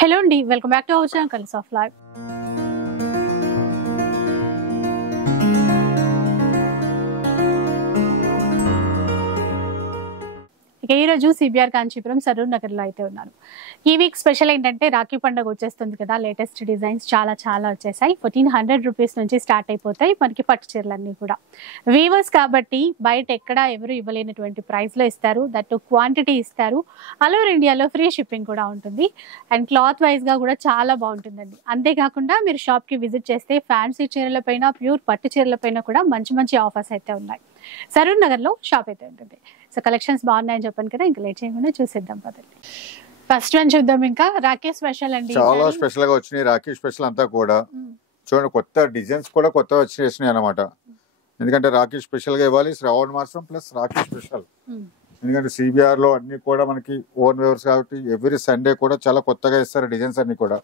Hello అండి, welcome back to our channel colours of life. ఇక ఈరోజు సిబిఆర్ కాంచీపురం సరూర్ నగర్ లో అయితే ఉన్నాను. ఈ వీక్ స్పెషల్ ఏంటంటే రాఖీ పండుగ వచ్చేస్తుంది కదా, లేటెస్ట్ డిజైన్స్ చాలా వచ్చేసాయి. 1400 రూపీస్ నుంచి స్టార్ట్ అయిపోతాయి మనకి పట్టు చీరలన్నీ కూడా. వీవర్స్ కాబట్టి బయట ఎక్కడ ఎవరు ఇవ్వలేనటువంటి ప్రైస్ లో ఇస్తారు, దట్టు క్వాంటిటీ ఇస్తారు. ఆల్ ఓవర్ ఇండియాలో ఫ్రీ షిప్పింగ్ కూడా ఉంటుంది. అండ్ క్లాత్ వైజ్ గా కూడా చాలా బాగుంటుందండి. అంతేకాకుండా మీరు షాప్ కి విజిట్ చేస్తే ఫ్యాన్సీ చీరల పైన, ప్యూర్ పట్టు చీరల పైన కూడా మంచి ఆఫర్స్ అయితే ఉన్నాయి. సరూర్ నగర్ లో షాప్ అయితే ఉంటుంది. సో కలెక్షన్స్ బాగున్నాయని చెప్పాను కదా, ఇంకా లేట్ చేయకుండా చూసేద్దాం పదండి. ఫస్ట్ వన్ చూద్దాం. ఇంకా రాఖీ స్పెషల్ అండి, చాలా స్పెషల్ గా వచ్చినాయి. రాఖీ స్పెషల్ అంతా కూడా చూడండి, కొత్త డిజైన్స్ కూడా కొత్త వచ్చేసినాయి అనమాట. ఎందుకంటే రాఖీ స్పెషల్ గా ఇవ్వాలి, శ్రావణ మాసం ప్లస్ రాఖీ స్పెషల్. ఎందుకంటే సిబిఆర్ లో అన్ని కూడా మనకి ఓన్ వేవర్స్ కాబట్టి ఎవ్రీ సండే కూడా చాలా కొత్తగా ఇస్తారు డిజైన్స్ అన్ని కూడా.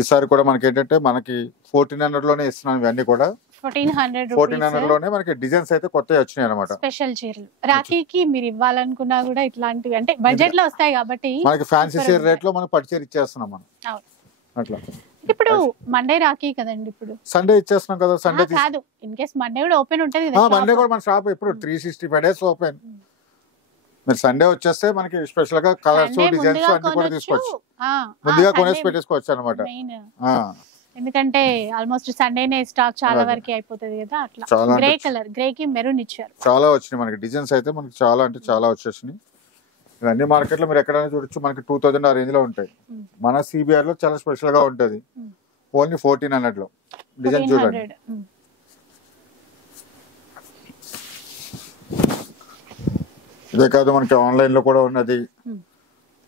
ఈసారి కూడా మనకి ఏంటంటే మనకి 1400 లోనే ఇస్తున్నాం ఇవన్నీ కూడా. 1400 లోనే మనకి డిజైన్స్ అయితే కొత్తవి వచ్చినాయి అనమాట. స్పెషల్ చీరలు రాఖీకి మీరు ఇవ్వాలనుకున్నా కూడా ఇట్లాంటివి అంటే బడ్జెట్ లో వస్తాయి కాబట్టి మనకి ఫ్యాన్సీ చీర రేట్ లో మనం పట్టు చీర ఇచ్చేస్తున్నాం మనం. అట్లా ఇప్పుడు మండే రాఖీ కదండి, ఇప్పుడు సండే ఇచ్చేస్తున్నాం కదా. సండే కాదు, ఇన్ కేస్ మండే కూడా ఓపెన్ ఉంటుంది. మండే కూడా మన షాప్ ఎప్పుడు 365 days ఓపెన్. మీరు సండే వచ్చేస్తే మనకి స్పెషల్ గా కలర్స్ డిజైన్స్ అన్ని కూడా తీసుకోవచ్చు. ముందుగా కొనేసి పెట్టేసుకోవచ్చు అనమాట. ఎందుకంటే ఆల్మోస్ట్ సండేనే స్టాక్ చాలా వరకు అయిపోతుంది కదా. అట్లా గ్రే కలర్, గ్రే కి మెరూన్ ఇచ్చారు. చాలా వచ్చినాయి మనకి డిజైన్స్ అయితే, మనకి చాలా అంటే చాలా వచ్చేసినాయి. అన్ని మార్కెట్ లో మీరు ఎక్కడైనా చూడొచ్చు, మనకి 2000 ఆ రేంజ్ లో ఉంటాయి. మన సిబిఆర్ లో చాలా స్పెషల్ గా ఉంటది, ఓన్లీ 1400 లో. డిజైన్ చూడండి, ఇదే కాదు మనకి ఆన్లైన్ లో కూడా ఉన్నది.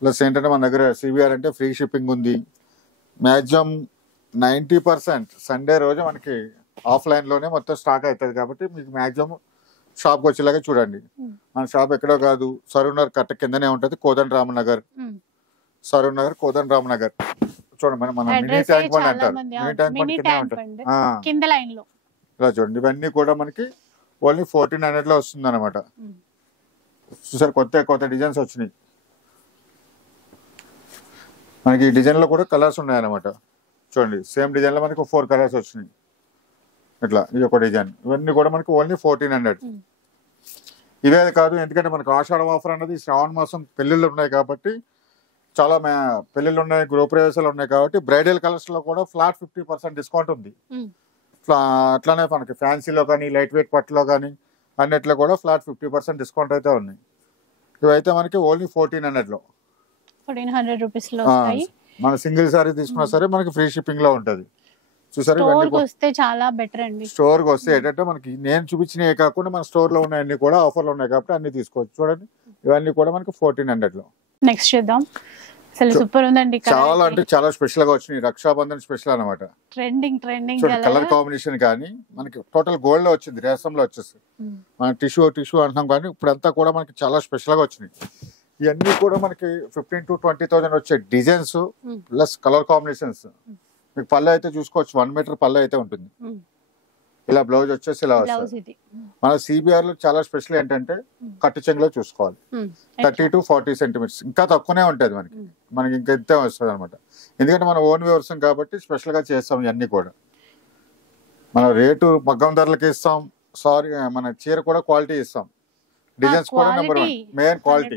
ప్లస్ ఏంటంటే మన దగ్గర సిబిఆర్ అంటే ఫ్రీ షిప్పింగ్ ఉంది. మ్యాక్సిమం 90% సండే రోజు మనకి ఆఫ్లైన్ లోనే మొత్తం స్టాక్ అవుతుంది. కాబట్టి మీకు మ్యాక్సిమం షాప్కి వచ్చేలాగా చూడండి. మన షాప్ ఎక్కడో కాదు, సరూర్ నగర్ కట్ట కిందనే ఉంటది, కోదండరామనగర్. సరూర్ నగర్ కోదండరామనగర్ చూడండి. మన మినీ ట్యాంక్ బండ్ అంటారు, మినీ ట్యాంక్ బండ్ కింద ఉంటుంది. ఇలా చూడండి, ఇవన్నీ కూడా మనకి ఓన్లీ 1400 లో వస్తుంది అనమాట. చూసారు, కొత్త డిజైన్స్ వచ్చినాయి మనకి. ఈ డిజైన్ లో కూడా కలర్స్ ఉన్నాయి అనమాట. చూడండి, సేమ్ డిజైన్ లో మనకి 4 కలర్స్ వచ్చినాయి. ఇట్లా ఇది ఒక డిజైన్. ఇవన్నీ కూడా మనకి ఓన్లీ 1400. ఇవే కాదు, ఎందుకంటే మనకి ఆషాఢ ఆఫర్ అన్నది శ్రావణ మాసం పెళ్లిళ్ళు ఉన్నాయి కాబట్టి, చాలా పెళ్లిళ్ళు ఉన్నాయి, గృహప్రవేశాలు ఉన్నాయి కాబట్టి బ్రైడల్ కలర్స్ లో కూడా ఫ్లాట్ 50% డిస్కౌంట్ ఉంది. అట్లానే మనకి ఫ్యాన్సీలో కానీ, లైట్ వెయిట్ పట్టులో కానీ అన్నిట్లో కూడా ఫ్లాట్ 50% డిస్కౌంట్ అయితే ఉన్నాయి. ఇవైతే మనకి ఓన్లీ 1400 లో. 1400 రూపీస్ లో మన సింగిల్ సారీ తీసుకున్నా సరే మనకి ఫ్రీ షిప్పింగ్ లో ఉంటది. చూసారు, చాలా బెటర్ అండి. స్టోర్ కి వస్తే ఏంటంటే మనకి నేను చూపించినవి కాకుండా మన స్టోర్ లో ఉన్నాయన్ని కూడా ఆఫర్లు ఉన్నాయి కాబట్టి అన్ని తీసుకోవచ్చు. చూడండి, ఇవన్నీ కూడా మనకి 1400 లో. నెక్స్ట్ చూద్దాం. అసలు సూపర్ ఉందండి, చాలా అంటే చాలా స్పెషల్ గా వచ్చినాయి. రక్షాబంధన్ స్పెషల్ అనమాట. ట్రెండింగ్ కలర్ కాంబినేషన్ కానీ మనకి టోటల్ గోల్డ్ లో వచ్చింది, రేసంలో వచ్చేసి మన టిష్యూ అంటున్నాం. కానీ ఇప్పుడంతా కూడా మనకి చాలా స్పెషల్ గా వచ్చినాయి. ఇవన్నీ కూడా మనకి 15,000 to 20,000 వచ్చే డిజైన్స్ ప్లస్ కలర్ కాంబినేషన్స్. మీకు పళ్ళు అయితే చూసుకోవచ్చు, 1 మీటర్ పళ్ళు అయితే ఉంటుంది. ఇలా బ్లౌజ్ వచ్చేసి ఇలా వస్తుంది. మన సిబిఆర్ లో చాలా స్పెషల్ ఏంటంటే కట్టు చెంగులో చూసుకోవాలి, 30 to 40 సెంటీమీటర్స్. ఇంకా తక్కువనే ఉంటుంది మనకి ఇంకా ఇంతే వస్తుంది అనమాట. ఎందుకంటే మన ఓన్ వ్యవసాయం కాబట్టి స్పెషల్ గా చేస్తాం. ఇవన్నీ కూడా మన రేటు మగ్గం ధరలకి ఇస్తాం. సారీ, మన చీర కూడా క్వాలిటీ ఇస్తాం. డిజైన్స్ కూడా నెంబర్ 1 మెయిన్ క్వాలిటీ.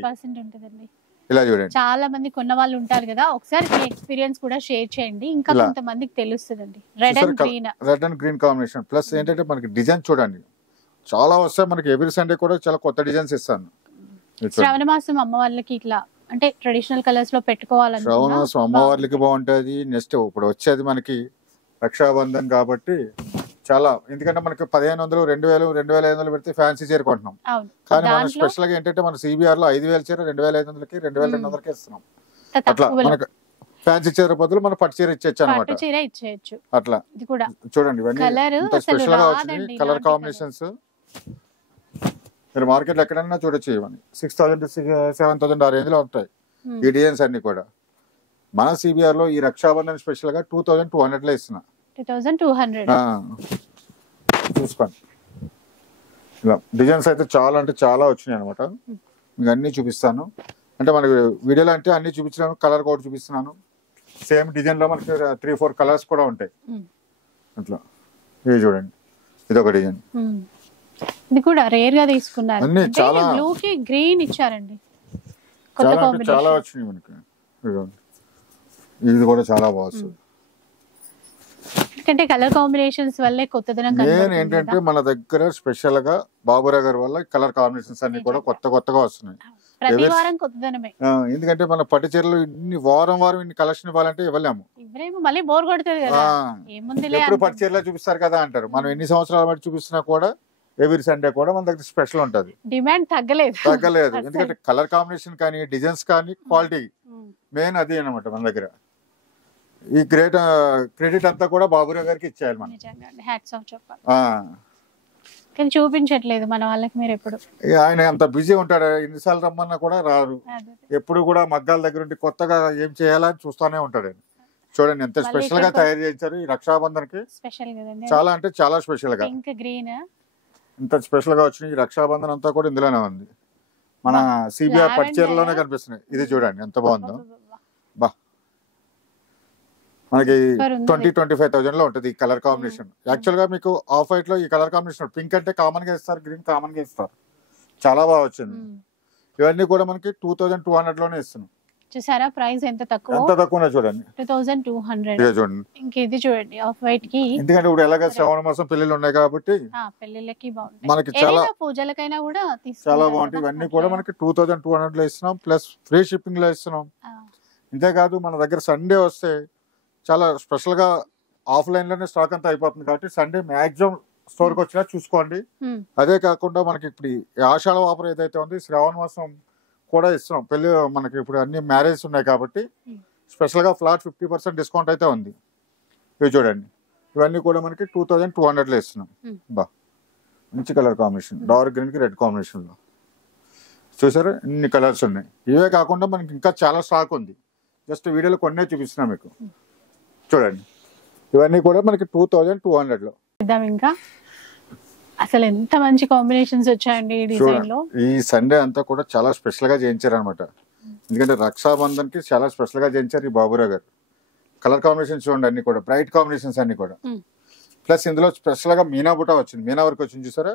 ఇలా చూడండి, చాలా మంది కొన్న వాళ్ళు ఉంటారు కదా, ఒకసారి మీ ఎక్స్పీరియన్స్ కూడా షేర్ చేయండి, ఇంకా కొంతమందికి తెలుస్తుందండి. Red and green combination plus ఏంటంటే మనకి డిజైన్ చూడండి చాలా వస్తాయి మనకి. ఎవ్రీ సండే కూడా చాలా కొత్త డిజైన్స్ ఇస్తాను. శ్రావణ మాసం అమ్మవార్లకి ఇట్లా అంటే ట్రెడిషనల్ కలర్స్ లో పెట్టుకోవాలని. శ్రావణ మాసం అమ్మవార్లకి బాగుంటది. నెక్స్ట్ ఇప్పుడు వచ్చేది మనకి రక్షాబంధన్ కాబట్టి చాలా, ఎందుకంటే మనకి 1500, 2000, 2500 పెడితే ఫ్యాన్సీ చీర కొంటున్నాం. కానీ మన స్పెషల్ గా ఏంటంటే మన సిబిఆర్ లో 5000 చీర 2500కి 2200కి ఇస్తున్నాం. అట్లా మనకి ఫ్యాన్సీ చీర బదులు మన పట్టు చీర ఇచ్చేచ్చు అనమాట. అట్లా చూడండి, ఇవన్నీ స్పెషల్ గా వచ్చినాయి కలర్ కాంబినేషన్స్. మీరు మార్కెట్ లో ఎక్కడైనా చూడొచ్చు. ఇవన్నీ 6000 to 7000 ఆ రేంజ్ లో ఉంటాయి ఈ డిజైన్స్ అన్ని కూడా. మన సిబిఆర్ లో ఈ రక్షాబంధన్ స్పెషల్ గా 2200 లో ఇస్తున్నా. 2200 చూసుకోండి. ఇలా డిజైన్స్ అయితే చాలా అంటే చాలా వచ్చినాయి అనమాట. మీకు అన్ని చూపిస్తాను. అంటే మనకి వీడియోలో అంటే అన్ని చూపించినాను, కలర్ కోడ్ చూపిస్తున్నాను. సేమ్ డిజైన్ లో మనకి 3-4 కలర్స్ కూడా ఉంటాయి అట్లా. ఇది చూడండి, ఇది ఒక డిజైన్. ఇది కూడా రేర్ గా తీసుకున్నారు. అన్ని చాలా బ్లూ కి గ్రీన్ ఇచ్చారండి, కొత్త చాలా కాంబినేషన్. వచ్చినాయి మనకి. ఇదిగోండి, ఇది కూడా చాలా బాగుంది. ఎందుకంటే కలర్ కాంబినేషన్స్ వల్లే కొత్తదనం మెయిన్ ఏంటంటే మన దగ్గర స్పెషల్ గా బాబురావు గారి వల్ల కలర్ కాంబినేషన్స్ అన్ని కూడా కొత్తగా వస్తున్నాయి. ప్రతి వారం కొత్తదనమే. ఎందుకంటే మన పట్టు చీరలు ఇన్ని వారం ఇన్ని కలెక్షన్ ఇవ్వాలంటే ఇవ్వలేము. మళ్ళీ బోర్ కొడుతుంది కదా, ఏముందిలే ఎప్పుడు పట్టు చీరలో చూపిస్తారు కదా అంటారు. మనం ఎన్ని సంవత్సరాల బట్టి చూపిస్తున్నా కూడా ఎవ్రీ సండే కూడా మన దగ్గర స్పెషల్ ఉంటది. డిమాండ్ తగ్గలేదు. ఎందుకంటే కలర్ కాంబినేషన్ కానీ డిజైన్స్ కానీ క్వాలిటీ మెయిన్ అది అన్నమాట మన దగ్గర. ఈ క్రెడిట్ అంతా కూడా బాబురావు గారికి ఇచ్చేయాలి మనం. హ్యాట్స్ ఆఫ్ చెప్పాలి. కానీ చూపించట్లేదు మన వాళ్ళకి మీరు ఎప్పుడు. ఆయన అంత బిజీ ఉంటాడు, ఎన్నిసార్లు రమ్మన్నా కూడా రారు. ఎప్పుడు కూడా మగ్గాల దగ్గర ఉండి కొత్తగా ఏం చేయాలని చూస్తానే ఉంటాడు. చూడండి ఎంత స్పెషల్ గా తయారు చేయించారు ఈ రక్షాబంధన్ కి. స్పెషల్ కదండి, చాలా అంటే చాలా స్పెషల్ గా. పింక్ గ్రీన్ ఇంత స్పెషల్ గా వచ్చిన ఈ రక్షాబంధన్ అంతా కూడా ఇందులోనే ఉంది. మన సిబిఆర్ పట్టు చీరలోనే కనిపిస్తున్నాయి. ఇది చూడండి ఎంత బాగుందో. బా, మనకి 20-25,000 లో ఉంటుంది ఈ కలర్ కాంబినేషన్. యాక్చువల్ గా మీకు ఆఫ్ వైట్ లో ఈ కలర్ కాంబినేషన్ పింక్ అంటే కామన్ గా ఇస్తారు, గ్రీన్ కామన్ గా ఇస్తారు. చాలా బాగా వచ్చింది. ఇవన్నీ కూడా మనకి 2,200 లోనే ఇస్తున్నాం. చూసారా ప్రైస్ ఎంత తక్కువ చూడండి, 2,200. చూడండి ఇంకేది చూడండి ఆఫ్ వైట్ కి. ఎందుకంటే ఇప్పుడు ఎలాగ శ్రావణ మాసం పెళ్లిళ్ళు ఉన్నాయి కాబట్టి పెళ్లిళ్ళకి బాగుంటాయి, మనకి చాలా పూజలకైనా కూడా చాలా బాగుంటాయి. ఇవన్నీ కూడా మనకి 2,200 లో ఇస్తున్నాం, ప్లస్ ఫ్రీ షిప్పింగ్ లో ఇస్తున్నాం. ఇంతేకాదు మన దగ్గర సండే వస్తే చాలా స్పెషల్ గా ఆఫ్లైన్ లోనే స్టాక్ అంతా అయిపోతుంది కాబట్టి సండే మాక్సిమం స్టోర్ కి వచ్చినా చూసుకోండి. అదే కాకుండా మనకి ఇప్పుడు ఆషాఢ ఆఫర్ ఏదైతే ఉంది శ్రావణ మాసం కూడా ఇస్తున్నాం. పెళ్లి మనకి ఇప్పుడు అన్ని మ్యారేజ్ ఉన్నాయి కాబట్టి స్పెషల్ గా ఫ్లాట్ 50% డిస్కౌంట్ అయితే ఉంది. ఇవి చూడండి, ఇవన్నీ కూడా మనకి 2,200 లో ఇస్తున్నాం. బా, మంచి కలర్ కాంబినేషన్, డార్క్ గ్రీన్ కి రెడ్ కాంబినేషన్ లో చూసారు ఇన్ని కలర్స్ ఉన్నాయి. ఇవే కాకుండా మనకి ఇంకా చాలా స్టాక్ ఉంది, జస్ట్ వీడియోలో కొన్నే చూపిస్తున్నాం మీకు. చూడండి ఇవన్నీ కూడా మనకి 2,200 లో. ఇంకా అసలు ఎంత మంచి కాంబినేషన్స్ వచ్చాయండి ఈ డిజైన్ లో. ఈ సండే అంతా కూడా చాలా స్పెషల్ గా చేయించారు అనమాట. ఎందుకంటే రక్షాబంధన్ కి చాలా స్పెషల్ గా చేయించారు ఈ బాబురావు గారు. కలర్ కాంబినేషన్స్ చూడండి, అన్ని కూడా బ్రైట్ కాంబినేషన్స్ అన్ని కూడా. ప్లస్ ఇందులో స్పెషల్ గా మీనా బుట్ట వచ్చింది, మీనా వర్క్ వచ్చింది చూసారా.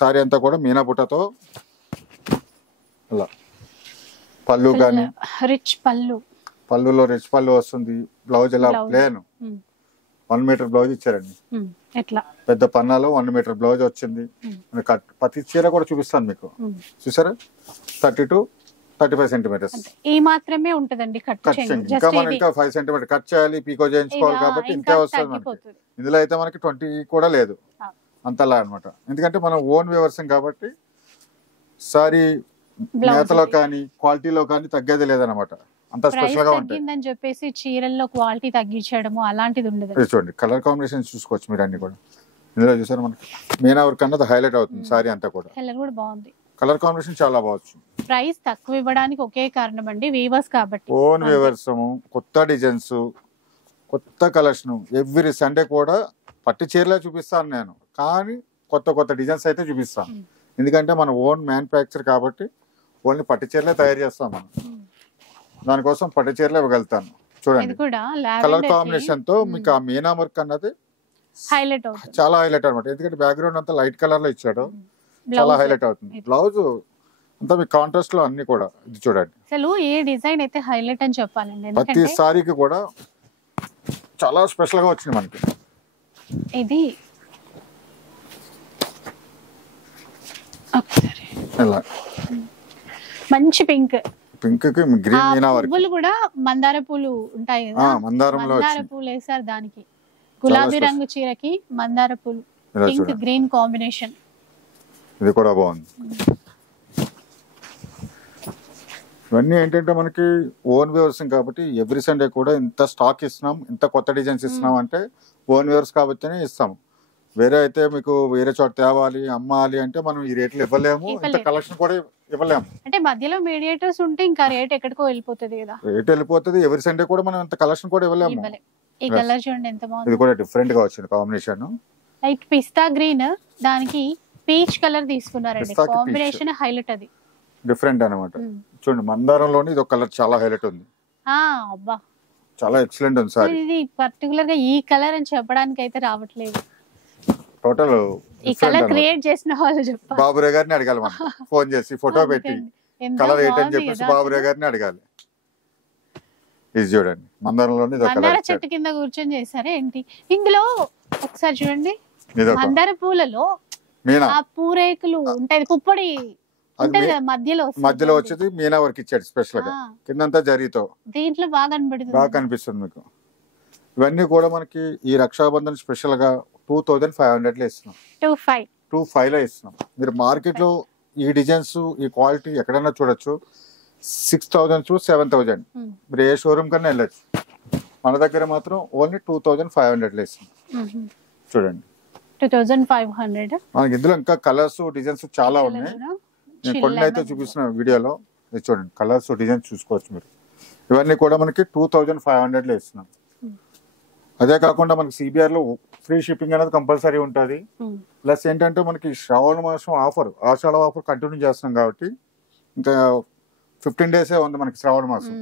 సారీ అంతా కూడా మీనా బుట్టతో అలా పళ్ళు గాని రిచ్ పళ్ళులో రిచ్ పళ్ళు వస్తుంది. బ్లౌజ్ ఎలా ప్లేన్ 1 మీటర్ బ్లౌజ్ ఇచ్చారండి. పెద్ద పన్నాలో 1 మీటర్ బ్లౌజ్ వచ్చింది. ప్రతి చీర కూడా చూపిస్తాను మీకు. చూసారా 30-35 సెంటీమీటర్స్ ఈ మాత్రమే ఉంటదండి. ఇంకా మనం ఇంకా 5 సెంటీమీటర్ కట్ చేయాలి, పీకో చేయించుకోవాలి కాబట్టి ఇంతే వస్తుంది మనకి. ఇందులో అయితే మనకి 20 కూడా లేదు అంతలా అనమాట. ఎందుకంటే మనం ఓన్ వ్యవసాయం కాబట్టి సారీ నేతలో కానీ క్వాలిటీలో కానీ తగ్గేది లేదనమాట. అంత స్పెషల్ గా ఉంటుంది చెప్పేసి చీరల్లో క్వాలిటీ తగ్గించడము అలాంటిది ఉండదు. చూడండి కలర్ కాంబినేషన్ చూసుకోవచ్చు మీరు అన్ని కూడా. ఇందులో చూసారు మనకి మీనా వర్క్ అన్నది హైలైట్ అవుతుంది. సారీ అంతా కూడా కలర్ కూడా బాగుంది, కలర్ కాంబినేషన్ చాలా బాగుంది. ప్రైస్ తక్కువ ఇవ్వడానికి ఒకే కారణం అండి, వీవర్స్ కాబట్టి. ఓన్ వీవర్స్, కొత్త డిజైన్స్, కొత్త కలెక్షన్. ఎవ్రీ సండే కూడా పట్టు చీరలే చూపిస్తాను నేను, కానీ కొత్త డిజైన్స్ అయితే చూపిస్తాను. ఎందుకంటే మన ఓన్ మ్యానుఫ్యాక్చర్ కాబట్టి ఓన్లీ పట్టు చీరలే తయారు చేస్తాం మనం. దానికోసం పట్టు చీరలు ఇవ్వగలుగుతాను. చూడండి కలర్ కాంబినేషన్ తో మీకు ఆ మీనా వర్క్ అన్నది హైలైట్ చాలా హైలైట్ అనమాట. ఎందుకంటే బ్యాక్గ్రౌండ్ అంతా లైట్ కలర్ లో ఇచ్చాడు, చాలా హైలైట్ అవుతుంది. బ్లౌజ్ అంతా మీకు కాంట్రాస్ట్ లో అన్ని కూడా. ఇది చూడండి అసలు ఏ డిజైన్ అయితే హైలైట్ అని చెప్పాలండి. ప్రతి సారీకి కూడా చాలా స్పెషల్ గా వచ్చింది మనకి. ఇది ఇలా మంచి పింక్ కి గ్రీన్ మీనా వర్క్. పువ్వులు కూడా మందార పూలు ఉంటాయి కదా, మందార పూలు వేసారు దానికి. గులాబీ రంగు చీరకి మందార పూలు, పింక్ గ్రీన్ కాంబినేషన్. ఇది కూడా బాగుంది. ఇవన్నీ ఏంటంటే మనకి ఓన్ వ్యవసాయం కాబట్టి ఎవ్రీ సండే కూడా ఇంత స్టాక్ ఇస్తున్నాం, ఇంత కొత్త డిజైన్స్ ఇస్తున్నాం అంటే ఓన్ వ్యవర్స్ కాబట్టినే ఇస్తాం. వేరే అయితే మీకు వేరే చోట తేవాలి అమ్మాలి అంటే మనం ఈ రేట్లు ఇవ్వలేము, ఇంత కలెక్షన్ కూడా ఇవ్వలేము. అంటే మధ్యలో మీడియేటర్స్ ఉంటే ఇంకా రేట్ ఎక్కడికో వెళ్ళిపోతుంది కదా, రేట్ వెళ్ళిపోతుంది. ఎవ్రీ సండే కూడా మనం ఇంత కలెక్షన్ కూడా ఇవ్వలేము. ఈ కలర్ చూడండి ఎంత బాగుంది. ఇది కూడా డిఫరెంట్ గా వచ్చింది కాంబినేషన్. లైట్ పిస్తా గ్రీన్ దానికి పీచ్ కలర్ తీసుకున్నారండి, కాంబినేషన్ హైలైట్. అది డిఫరెంట్ అన్నమాట. చూడండి మందారంలోని ఇది ఒక కలర్ చాలా హైలైట్ ఉంది. అబ్బా చాలా ఎక్సలెంట్ ఉంది సారీ. ఇది పర్టికులర్ గా ఈ కలర్ అని చెప్పడానికి అయితే రావట్లేదు. టోటల్ ఈ కలర్ క్రియేట్ చేసిన వాళ్ళు చెప్పాలి. బాబురే గారిని అడగాలి మనం ఫోన్ చేసి ఫోటో పెట్టి కలర్ ఏంటని చెప్పేసి బాబురే గారిని అడగాలి. ఇది చూడండి మందారంలోని మందార చెట్టు కింద కూర్చొని చేశారు ఏంటి ఇందులో ఒకసారి చూడండి. మందార పూలలో ఆ పూరేకులు ఉంటాయి పుప్పొడి ఉంటది కదా మధ్యలో వచ్చేది మీనా వర్క్ ఇచ్చాడు స్పెషల్ గా కిందంతా జరీతో. దీంట్లో బాగా కనిపిస్తుంది మీకు. ఇవన్నీ కూడా మనకి ఈ రక్షాబంధన్ స్పెషల్ గా 2500 లో ఇస్తున్నాం. 25 లో ఇస్తున్నాం. మీరు మార్కెట్ లో ఈ డిజైన్స్ ఈ క్వాలిటీ ఎక్కడైనా చూడొచ్చు 6000 to 7000. మీరు ఏ షోరూమ్ కన్నా వెళ్ళచ్చు. మన దగ్గర మాత్రం ఓన్లీ 2500 లో ఇస్తున్నాం. చూడండి 2500. మనకి ఇందులో ఇంకా కలర్స్ డిజైన్స్ చాలా ఉన్నాయి. నేను కొన్ని అయితే చూపిస్తున్న వీడియోలో చూడండి కలర్స్ డిజైన్స్ చూసుకోవచ్చు మీరు. ఇవన్నీ కూడా మనకి 2500 లో ఇస్తున్నాం. అదే కాకుండా మనకి సిబిఆర్ లో ఫ్రీ షిప్పింగ్ అనేది కంపల్సరీ ఉంటుంది. ప్లస్ ఏంటంటే మనకి శ్రావణ మాసం ఆఫర్ ఆషాఢ ఆఫర్ కంటిన్యూ చేస్తున్నాం కాబట్టి ఇంకా 15 days ఉంది మనకి శ్రావణ మాసం.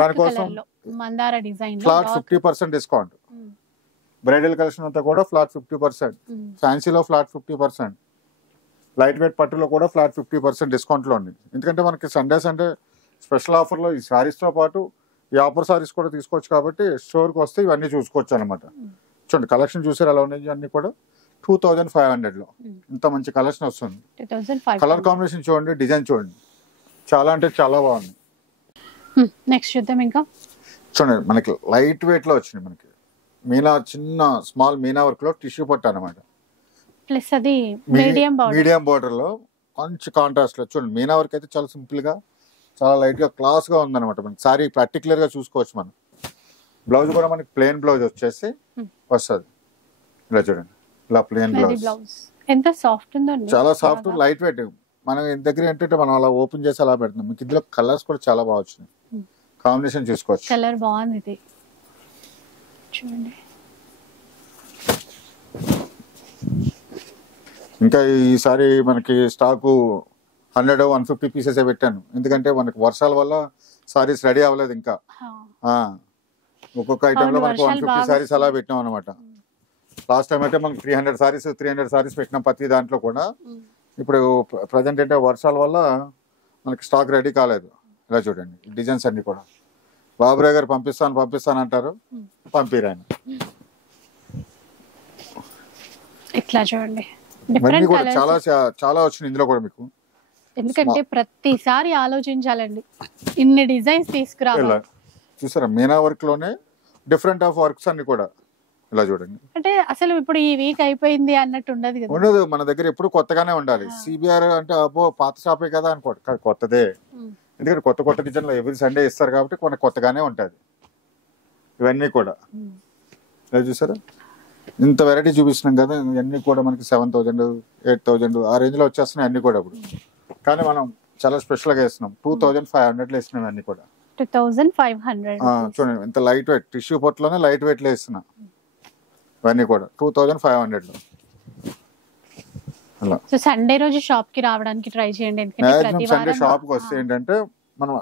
దానికోసం ఫ్లాట్ 50% డిస్కౌంట్. బ్రైడల్ కలెక్షన్ అంతా కూడా ఫ్లాట్ 50%. ఫ్యాన్సీలో ఫ్లాట్ 50%. లైట్ వెయిట్ పట్టులో కూడా ఫ్లాట్ 50% డిస్కౌంట్లో ఉంది. ఎందుకంటే మనకి సండే స్పెషల్ ఆఫర్లో ఈ సారీస్తో పాటు ఈ ఆఫర్ సారీస్ కూడా తీసుకోవచ్చు కాబట్టి స్టోర్కి వస్తే ఇవన్నీ చూసుకోవచ్చు అనమాట. చూడండి కలెక్షన్ చూసారు ఎలా ఉన్నాయి అన్ని కూడా 2500 లో ఇంత మంచి కలెక్షన్ వస్తుంది. కలర్ కాంబినేషన్ చూడండి డిజైన్ చూడండి చాలా అంటే చాలా బాగుంది. నెక్స్ట్ చూద్దాం ఇంకా చూడండి మనకి లైట్ వెయిట్ లో వచ్చింది. మనకి మీనా చిన్న స్మాల్ మీనా వర్క్ లో టిష్యూ పట్టు అనమాట. ప్లస్ అది మీడియం బోర్డర్ లో మంచి కాంట్రాస్ట్ లో చూడండి. మీనా వర్క్ అయితే చాలా సింపుల్ గా చాలా లైట్ గా క్లాస్ గా ఉందన్నమాట. మనకి సారీ పర్టికులర్ గా చూసుకోవచ్చు మనం. బ్లౌజ్ కూడా మనకి ప్లెయిన్ బ్లౌజ్ వచ్చేసి వస్తుంది. ఇలా చూడండి ఇలా ప్లెయిన్ బ్లౌజ్ ఎంత సాఫ్ట్ ఉందో, చాలా సాఫ్ట్ లైట్ వెయిట్. మనం దగ్గర ఏంటంటే మనం అలా ఓపెన్ చేసి అలా పెడుతున్నాం. మీకు ఇందులో కలర్స్ కూడా చాలా బాగా వచ్చినాయి. కాంబినేషన్ చూసుకోవచ్చు. కలర్ బాగుంది ఇది చూడండి. ఇంకా ఈసారి మనకి స్టాకు 100-150 పీసెస్ పెట్టాను. ఎందుకంటే మనకి వర్షాల వల్ల సారీస్ రెడీ అవ్వలేదు ఇంకా. ఒక్కొక్క ఐటమ్ లో మనకు 150 సారీస్ అలా పెట్టినాం అనమాట. లాస్ట్ టైం అయితే మనకి 300 సారీస్ పెట్టినాం ప్రతి దాంట్లో కూడా. ఇప్పుడు ప్రజెంట్ అంటే వర్షాల వల్ల మనకి స్టాక్ రెడీ కాలేదు. ఇలా చూడండి డిజైన్స్ అన్ని కూడా. బాబురాయ్ గారు పంపిస్తాను అంటారు, పంపిరాయన. ఇట్లా చూడండి ఇవన్నీ కూడా చాలా చాలా వచ్చినాయి ఇందులో కూడా మీకు. ఎందుకంటే ప్రతిసారి ఆలోచించాలండి ఇన్ని డిజైన్స్ తీసుకురావాలి. చూసారా మీనా వర్క్ లోనే డిఫరెంట్ ఆఫ్ వర్క్స్ అన్ని కూడా. ఇలా చూడండి అంటే అసలు ఇప్పుడు ఈ వీక్ అయిపోయింది అన్నట్టు ఉండదు కదా. ఉండదు, మన దగ్గర ఎప్పుడు కొత్తగానే ఉండాలి. సిబిఆర్ అంటే అబ్బో పాత షాపే కదా అనుకోండి, కొత్తదే. ఎందుకంటే కొత్త డిజైన్లో ఎవ్రీ సండే ఇస్తారు కాబట్టి మనకు కొత్తగానే ఉంటుంది. ఇవన్నీ కూడా ఇలా చూసారా ఇంత వెరైటీ చూపిస్తున్నాం కదా. ఇవన్నీ కూడా మనకి 7000, 8000 ఆ రేంజ్ లో వచ్చేస్తున్నాయి అన్ని కూడా ఇప్పుడు. కానీ మనం చాలా స్పెషల్ గా ఇస్తున్నాం 2500 లో ఇస్తున్నాం అన్ని కూడా. 2500 చూడండి ఇంత లైట్ వెయిట్ టిష్యూ పొట్లోనే లైట్ వెయిట్ లో ఇస్తున్నా ఇవన్నీ కూడా 2500 లో. అలా సో సండే రోజు షాప్ కి రావడానికి ట్రై చేయండి. సండే షాప్ కి వస్తే ఏంటంటే మనం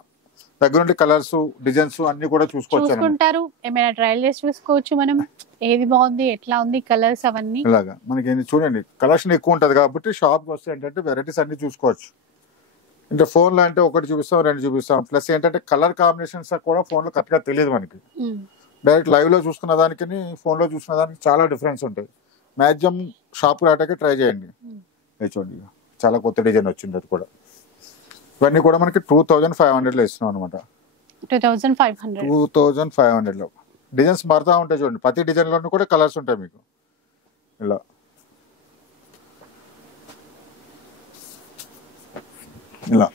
దగ్గర నుండి కలర్స్ డిజైన్స్ అన్ని కూడా చూసుకుంటారు. ఏమైనా ట్రయల్ చేసి చూసుకోవచ్చు మనం ఏది బాగుంది ఎట్లా ఉంది కలర్స్ అవన్నీ. ఇలాగా మనకి చూడండి కలెక్షన్ ఎక్కువ ఉంటది కాబట్టి షాప్ కి వస్తే ఏంటంటే వెరైటీస్ అన్ని చూసుకోవచ్చు. అంటే ఫోన్ లో అంటే ఒకటి చూపిస్తాం 2 చూపిస్తాం. ప్లస్ ఏంటంటే కలర్ కాంబినేషన్స్ కూడా ఫోన్ లో కరెక్ట్ గా తెలియదు మనకి. డైరెక్ట్ లైవ్ లో చూసుకున్న దానికి ఫోన్ లో చూసుకున్న దానికి చాలా డిఫరెన్స్ ఉంటుంది. మ్యాక్సిమం షాప్ రావడానికి ట్రై చేయండి. చూడండి చాలా కొత్త డిజైన్ వచ్చింది అది కూడా. ఇవన్నీ కూడా మనకి 2500 లో ఇస్తున్నాం అనమాట. 2500 లో డిజైన్స్ మారుతా ఉంటాయి చూడండి. ప్రతి డిజైన్ లోనూ కూడా కలర్స్ ఉంటాయి మీకు. ఇలా ఇలా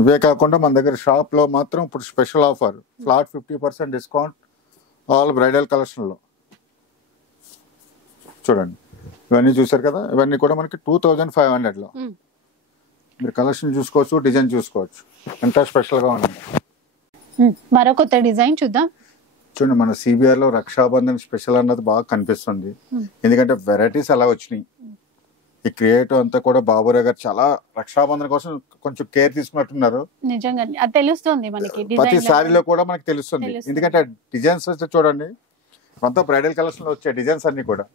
ఇవే కాకుండా మన దగ్గర షాప్ లో మాత్రం ఇప్పుడు special offer flat 50% discount all bridal collection లో. చూడండి ఇవన్నీ చూసారు కదా. ఇవన్నీ కూడా మనకి 2500 లో మీరు కలెక్షన్ చూసుకోవచ్చు, డిజైన్ చూసుకోవచ్చు. ఎంత స్పెషల్ గా ఉంది. మరో కొత్త డిజైన్ చూద్దాం. చూడండి మన సిబిఆర్ లో రక్షాబంధన్ స్పెషల్ అన్నది బాగా కనిపిస్తుంది. ఎందుకంటే వెరైటీస్ అలా వచ్చినాయి. ఈ క్రియేటివ్ అంతా కూడా బాబురావు గారు చాలా రక్షాబంధన్ కోసం కొంచెం కేర్ తీసుకున్నట్టున్నారు. నిజంగా అది తెలుస్తుంది మనకి ప్రతి డిజైన్ శారీలో కూడా మనకి తెలుస్తుంది. ఎందుకంటే డిజైన్స్ వచ్చి చూడండి, అంతా బ్రైడల్ కలర్స్ లో వచ్చే డిజైన్స్ అన్ని కూడా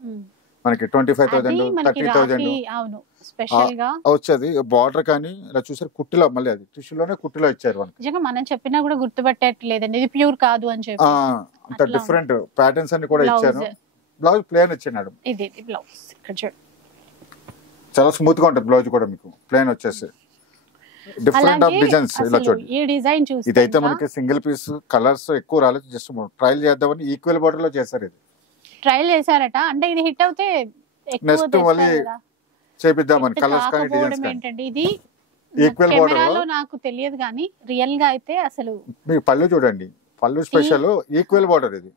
మనకి 25,000 30,000 అవును స్పెషల్ గా వచ్చేది. బార్డర్ కానీ ఇలా చూసారు కుట్టిలో, మళ్ళీ అది టిష్యూలోనే కుట్టిలో ఇచ్చారు మనకి. నిజంగా మనం చెప్పినా కూడా గుర్తుపట్టలేదండి ఇది ప్యూర్ కాదు అని చెప్పి. అంత డిఫరెంట్ ప్యాటర్న్స్ అన్ని కూడా ఇచ్చాను. బ్లౌజ్ ప్లేన్ ఇచ్చాడు. ఇది బ్లౌజ్ ఇక్కడ చూడండి, చాలా స్మూత్ గా ఉంటుంది బ్లౌజ్ కూడా మీకు ప్లేన్ వచ్చేసి. డిఫరెంట్ ఆఫ్ డిజైన్స్ ఇలా చూడండి. ఈ డిజైన్ చూస్తే ఇదైతే మనకి సింగిల్ పీస్, కలర్స్ ఎక్కువ రాలేదు, జస్ట్ ట్రయల్ చేద్దామని ఈక్వల్ బార్డర్ లో చేశారు. ఇది ట్రయల్ చేశారట, అంటే ఇది హిట్ అవుతే నెక్స్ట్ మళ్ళీ చేపిద్దామని కలర్స్ కానీ డిజైన్స్ ఏంటంటే ఇది ఈక్వల్ బార్డర్ కెమెరాలో నాకు తెలియదు కానీ రియల్ గా అయితే అసలు మీ పళ్ళు చూడండి, పళ్ళు స్పెషల్ ఈక్వల్ బార్డర్. ఇది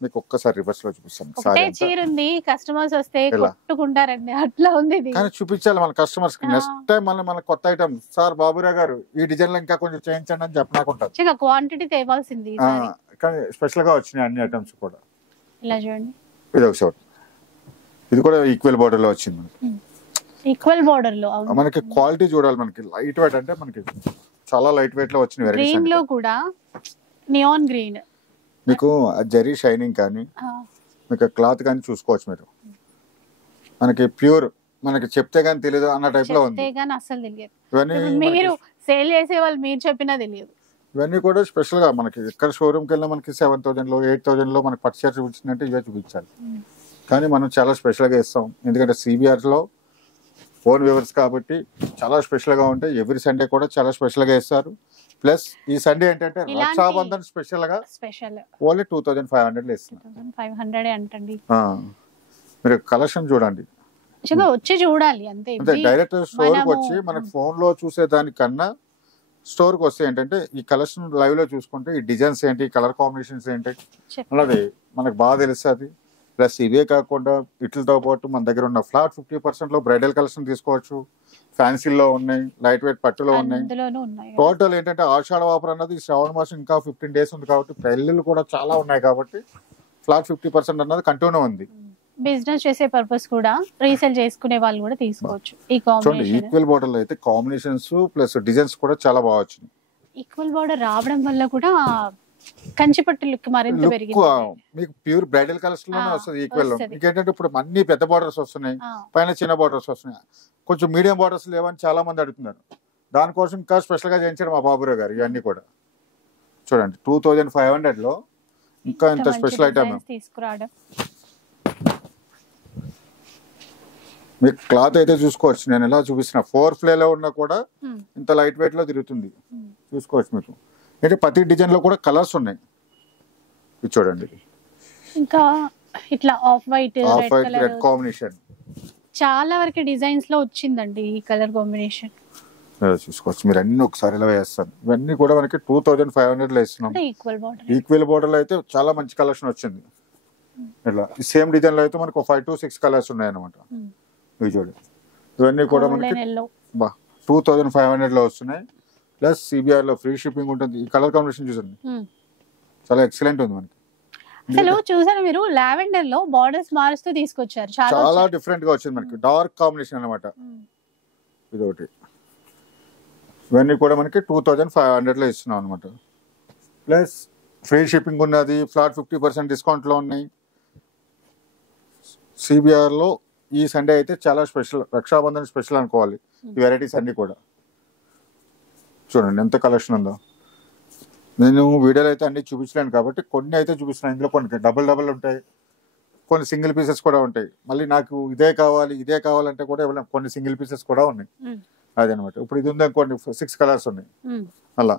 మీకు ఒక్కసారి రివర్స్ లో చూపిస్తాను. ఒకటే చీర ఉంది, కస్టమర్స్ వస్తే కొట్టుకుంటారండి, అట్లా ఉంది ఇది. కానీ చూపించాలి మన కస్టమర్స్ కి. నెక్స్ట్ టైం మళ్ళీ మన కొత్త ఐటమ్, సార్ బాబురావు గారు ఈ డిజైన్ లో ఇంకా కొంచెం చేయించండి అని చెప్పనాకుంటారు. క్వాంటిటీ తేవాల్సింది కానీ స్పెషల్ గా వచ్చినాయి అన్ని ఐటమ్స్ కూడా. ఇలా చూడండి, ఇది ఒకసారి, ఇది కూడా ఈక్వల్ బార్డర్ లో వచ్చింది. ఈక్వల్ బార్డర్ లో మనకి క్వాలిటీ చూడాలి. మనకి లైట్ వెయిట్ అంటే మనకి చాలా లైట్ వెయిట్ లో వచ్చిన గ్రీన్ లో కూడా నియాన్ గ్రీన్, మీకు జరీ షైనింగ్ కానీ మీకు క్లాత్ కానీ చూసుకోవచ్చు మీరు. మనకి ప్యూర్, మనకి చెప్తే గానీ తెలియదు అన్న టైప్ లో ఉంది. అసలు తెలియదు. ఇవన్నీ మీరు సేల్ చేసే వాళ్ళు మీరు చెప్పినా తెలియదు. ఇవన్నీ కూడా స్పెషల్ గా మనకి ఎక్కడ షోరూమ్కి వెళ్ళినా మనకి 7,000 లో 8,000 లో మనకి పట్టు చీర చూపించిందంటే ఇవే చూపించాలి. కానీ మనం చాలా స్పెషల్ గా ఇస్తాం, ఎందుకంటే సిబిఆర్ లో ఓన్ వ్యూవర్స్ కాబట్టి చాలా స్పెషల్ గా ఉంటాయి. ఎవ్రీ సండే కూడా చాలా స్పెషల్ గా ఇస్తారు. ప్లస్ ఈ సండే ఏంటంటే రక్షాబంధన్ స్పెషల్ గా ఓన్లీ 2,500 లో ఇస్తున్నారు. 500 అంటండి. మీరు కలెక్షన్ చూడండి, వచ్చి చూడాలి అంతే. డైరెక్ట్ స్టోర్ కి వచ్చి మనకి ఫోన్ లో చూసే దానికన్నా స్టోర్ కి వస్తే ఏంటంటే ఈ కలెక్షన్ లైవ్ లో చూసుకుంటే ఈ డిజైన్స్ ఏంటి, కలర్ కాంబినేషన్స్ ఏంటి అన్నది మనకు బాగా తెలుస్తుంది. ప్లస్ ఇవే కాకుండా వీటితో పాటు మన దగ్గర ఉన్న ఫ్లాట్ 50% లో బ్రైడల్ కలెక్షన్ తీసుకోవచ్చు. ఫ్యాన్సీలో ఉన్నాయి, లైట్ వెయిట్ పట్టులో ఉన్నాయి. టోటల్ ఏంటంటే ఆషాఢ వాపర్ అన్నది శ్రావణ మాసం ఇంకా 15 days ఉంది కాబట్టి పెళ్లిళ్ళు కూడా చాలా ఉన్నాయి కాబట్టి ఫ్లాట్ 50% అన్నది కంటిన్యూ ఉంది. బిజినెస్ చేసే పర్పస్ కూడా రీసేల్ చేసుకునే వాళ్ళు కూడా తీసుకోవచ్చు. ఈ కాంబినేషన్ ఈక్వల్ బార్డర్ లో అయితే కాంబినేషన్స్ ప్లస్ డిజైన్స్ కూడా చాలా బాగా వచ్చింది. ఈక్వల్ బార్డర్ రావడం వల్ల కూడా కంచిపట్టు లుక్ మరింత పెరిగింది. మీకు ప్యూర్ బ్రైడల్ కలర్స్ లోనే వస్తుంది ఈక్వల్ లో. ఇంకేంటంటే ఇప్పుడు అన్ని పెద్ద బార్డర్స్ వస్తున్నాయి, పైన చిన్న బార్డర్స్ వస్తున్నాయి, కొంచెం మీడియం బార్డర్స్ లేవని చాలా మంది అడుగుతున్నారు. దానికోసం ఇంకా స్పెషల్ గా చేయించారు మా బాబురావు గారు. ఇవన్నీ కూడా చూడండి 2,500 లో ఇంకా ఇంత స్పెషల్ ఐటమ్ తీసుకురావడం. మీకు క్లాత్ అయితే చూసుకోవచ్చు, నేను ఎలా చూపిస్తున్నా 4 ఫ్లే లో ఉన్నా కూడా ఇంత లైట్ వెయిట్ లో తిరుగుతుంది చూసుకోవచ్చు. మీకు అంటే ప్రతి డిజైన్ లో కూడా కలర్స్ ఉన్నాయి. ఇది చూడండి, ఇంకా ఇట్లా ఆఫ్ వైట్ రెడ్ కాంబినేషన్ చాలా వరకు డిజైన్స్ లో వచ్చిందండి ఈ కలర్ కాంబినేషన్. చూసుకోవచ్చు మీరు అన్ని ఒకసారి ఇలా వేస్తాను. ఇవన్నీ కూడా మనకి 2,500 లో ఇస్తున్నాం. ఈక్వల్ బార్డర్ లో అయితే చాలా మంచి కలెక్షన్ వచ్చింది. ఇట్లా సేమ్ డిజైన్ లో అయితే మనకు 5 to 6 కలర్స్ ఉన్నాయి అనమాట. ఇవి చూడండి, ఇవన్నీ కూడా మనకి 2,500 లో వస్తున్నాయి. ప్లస్ సిబిఆర్ లో ఫ్రీ షిప్పింగ్ ఉంటుంది. ఈ కలర్ కాంబినేషన్ చూడండి, చాలా ఎక్సలెంట్ ఉంది మనకి. అసలు చూసారు మీరు లావెండర్ లో బార్డర్స్ మారుస్తూ తీసుకొచ్చారు, చాలా డిఫరెంట్ గా వచ్చింది మనకి. డార్క్ కాంబినేషన్ అనమాట ఇది ఒకటి. ఇవన్నీ కూడా మనకి 2,500 లో ఇస్తున్నాం అనమాట. ప్లస్ ఫ్రీ షిప్పింగ్ ఉన్నది, ఫ్లాట్ 50% డిస్కౌంట్ లో ఉన్నాయి. సిబిఆర్ లో ఈ సండే అయితే చాలా స్పెషల్, రక్షాబంధన్ స్పెషల్ అనుకోవాలి. ఈ వెరైటీస్ అన్ని కూడా చూడండి ఎంత కలెక్షన్ ఉందో. నేను వీడియోలో అయితే అన్ని చూపించలేను కాబట్టి కొన్ని అయితే చూపిస్తున్నాను. ఇందులో కొన్ని డబుల్ ఉంటాయి, కొన్ని సింగిల్ పీసెస్ కూడా ఉంటాయి. మళ్ళీ నాకు ఇదే కావాలంటే కూడా కొన్ని సింగిల్ పీసెస్ కూడా ఉన్నాయి. అదనమాట. ఇప్పుడు ఇది ఉంది అనుకోండి, 6 కలర్స్ ఉన్నాయి అలా.